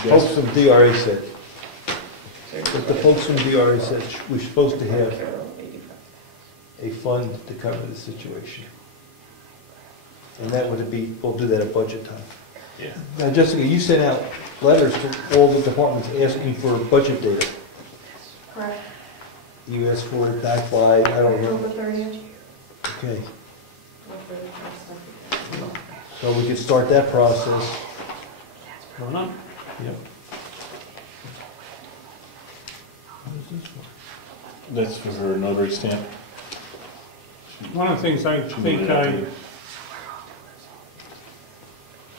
folks from DRA said? What the folks from DRA said, we're supposed to have a fund to cover the situation. And that would be, we'll do that at budget time. Yeah. Now, Jessica, you sent out letters to all the departments asking for budget data. Correct. You asked for it back by, I don't October remember. 30th. Okay, so we could start that process. Going on? Yep. What is this for? That's for her notary stamp. One of the things I think I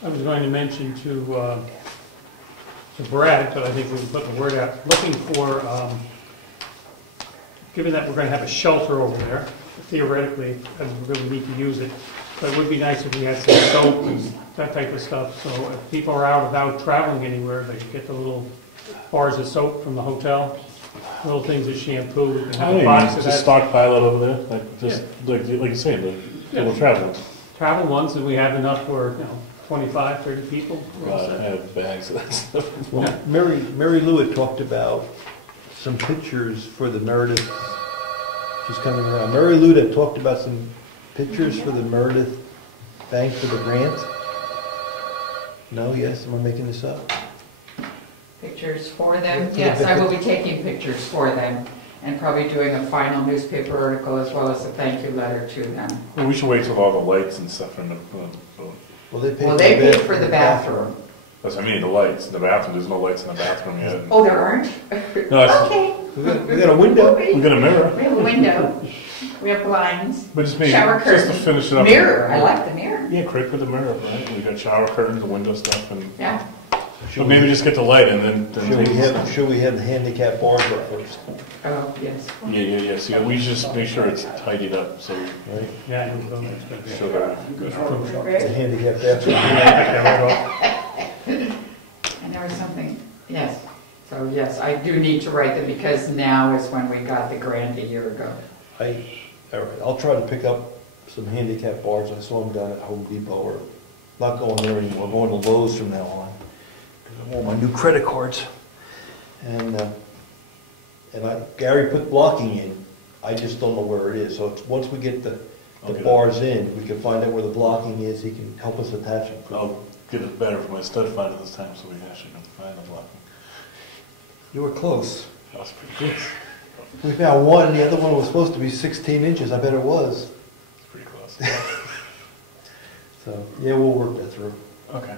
was going to mention to Brad, but I think we can put the word out, looking for given that we're going to have a shelter over there, theoretically, I don't really need to use it, but it would be nice if we had some soap and that type of stuff, so if people are out without traveling anywhere, they can get the little bars of soap from the hotel, little things of shampoo, we can I have a mean, box of just that. stockpile it over there, like you say, the little travel. Travel ones, and we have enough for, 25, 30 people. We're all I set. have bags of that stuff. Well, Mary Lou had talked about some pictures for the Meredith, she's coming around. Mary Lou had talked about some pictures for the Meredith Bank for the grant. No, yes, am I making this up? Pictures for them? Yeah, Yes, I will be taking pictures for them and probably doing a final newspaper article as well as a thank you letter to them. Well, we should wait till all the lights and stuff are in the, Well, they paid Well, they paid bed- for the bathroom. that's what I mean, the lights in the bathroom, there's no lights in the bathroom yet. Oh, there aren't? No, it's- Okay. We got a window. We got a mirror, We have a window. We have blinds. but just maybe, Shower just to curtain. finish it up. Mirror, I like the mirror. Yeah, Craig with the mirror, right? We got shower curtains, the window stuff, and, Yeah. but maybe just get the light and then Should we have the handicap bars up first, Oh, yes. Yeah, so we just make sure it's tidied up, so we right? Yeah, I know, that's good. show that we're good. The handicap bathroom. And there was something, yes. So yes, I do need to write them because now is when we got the grant a year ago. All right, I'll try to pick up some handicap bars. I saw them down at Home Depot, or not going there anymore, I'm going to Lowe's from now on. Because I want my new credit cards. And Gary put blocking in, I just don't know where it is. So once we get the Okay. bars in, we can find out where the blocking is, he can help us attach them. I'll get it better for my stud finder this time, so we actually can find the block. You were close. That was pretty close. We found one, the other one was supposed to be 16 inches, I bet it was. It's pretty close. So, yeah, we'll work that through. Okay.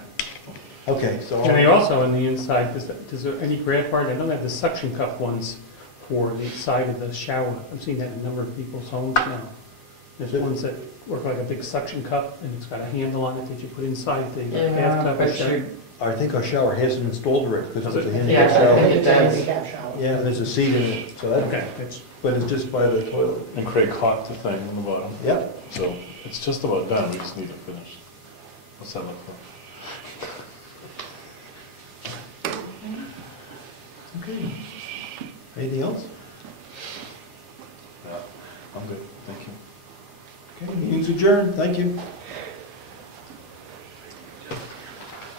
Okay, so. And they also, on the inside, does there any grant part, I know they have the suction cup ones for the side of the shower. I've seen that in a number of people's homes now. There's ones that work like a big suction cup, and it's got a handle on it that you put inside the bathtub. or But shower. you, I think our shower has them installed already, because it's a yeah, handicap I shower. think it does. Handicap shower. Yeah, and there's a seat in it, so that, Okay, it's, but it's just by the toilet. And Craig caught the thing on the bottom, Yep. so it's just about done, we just need to finish. What's that look for? Okay. Anything else? Yeah, I'm good, thank you. Okay, meeting's adjourned, thank you.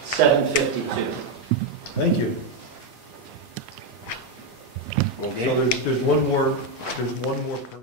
7:52. Thank you. Okay. So there's one more person.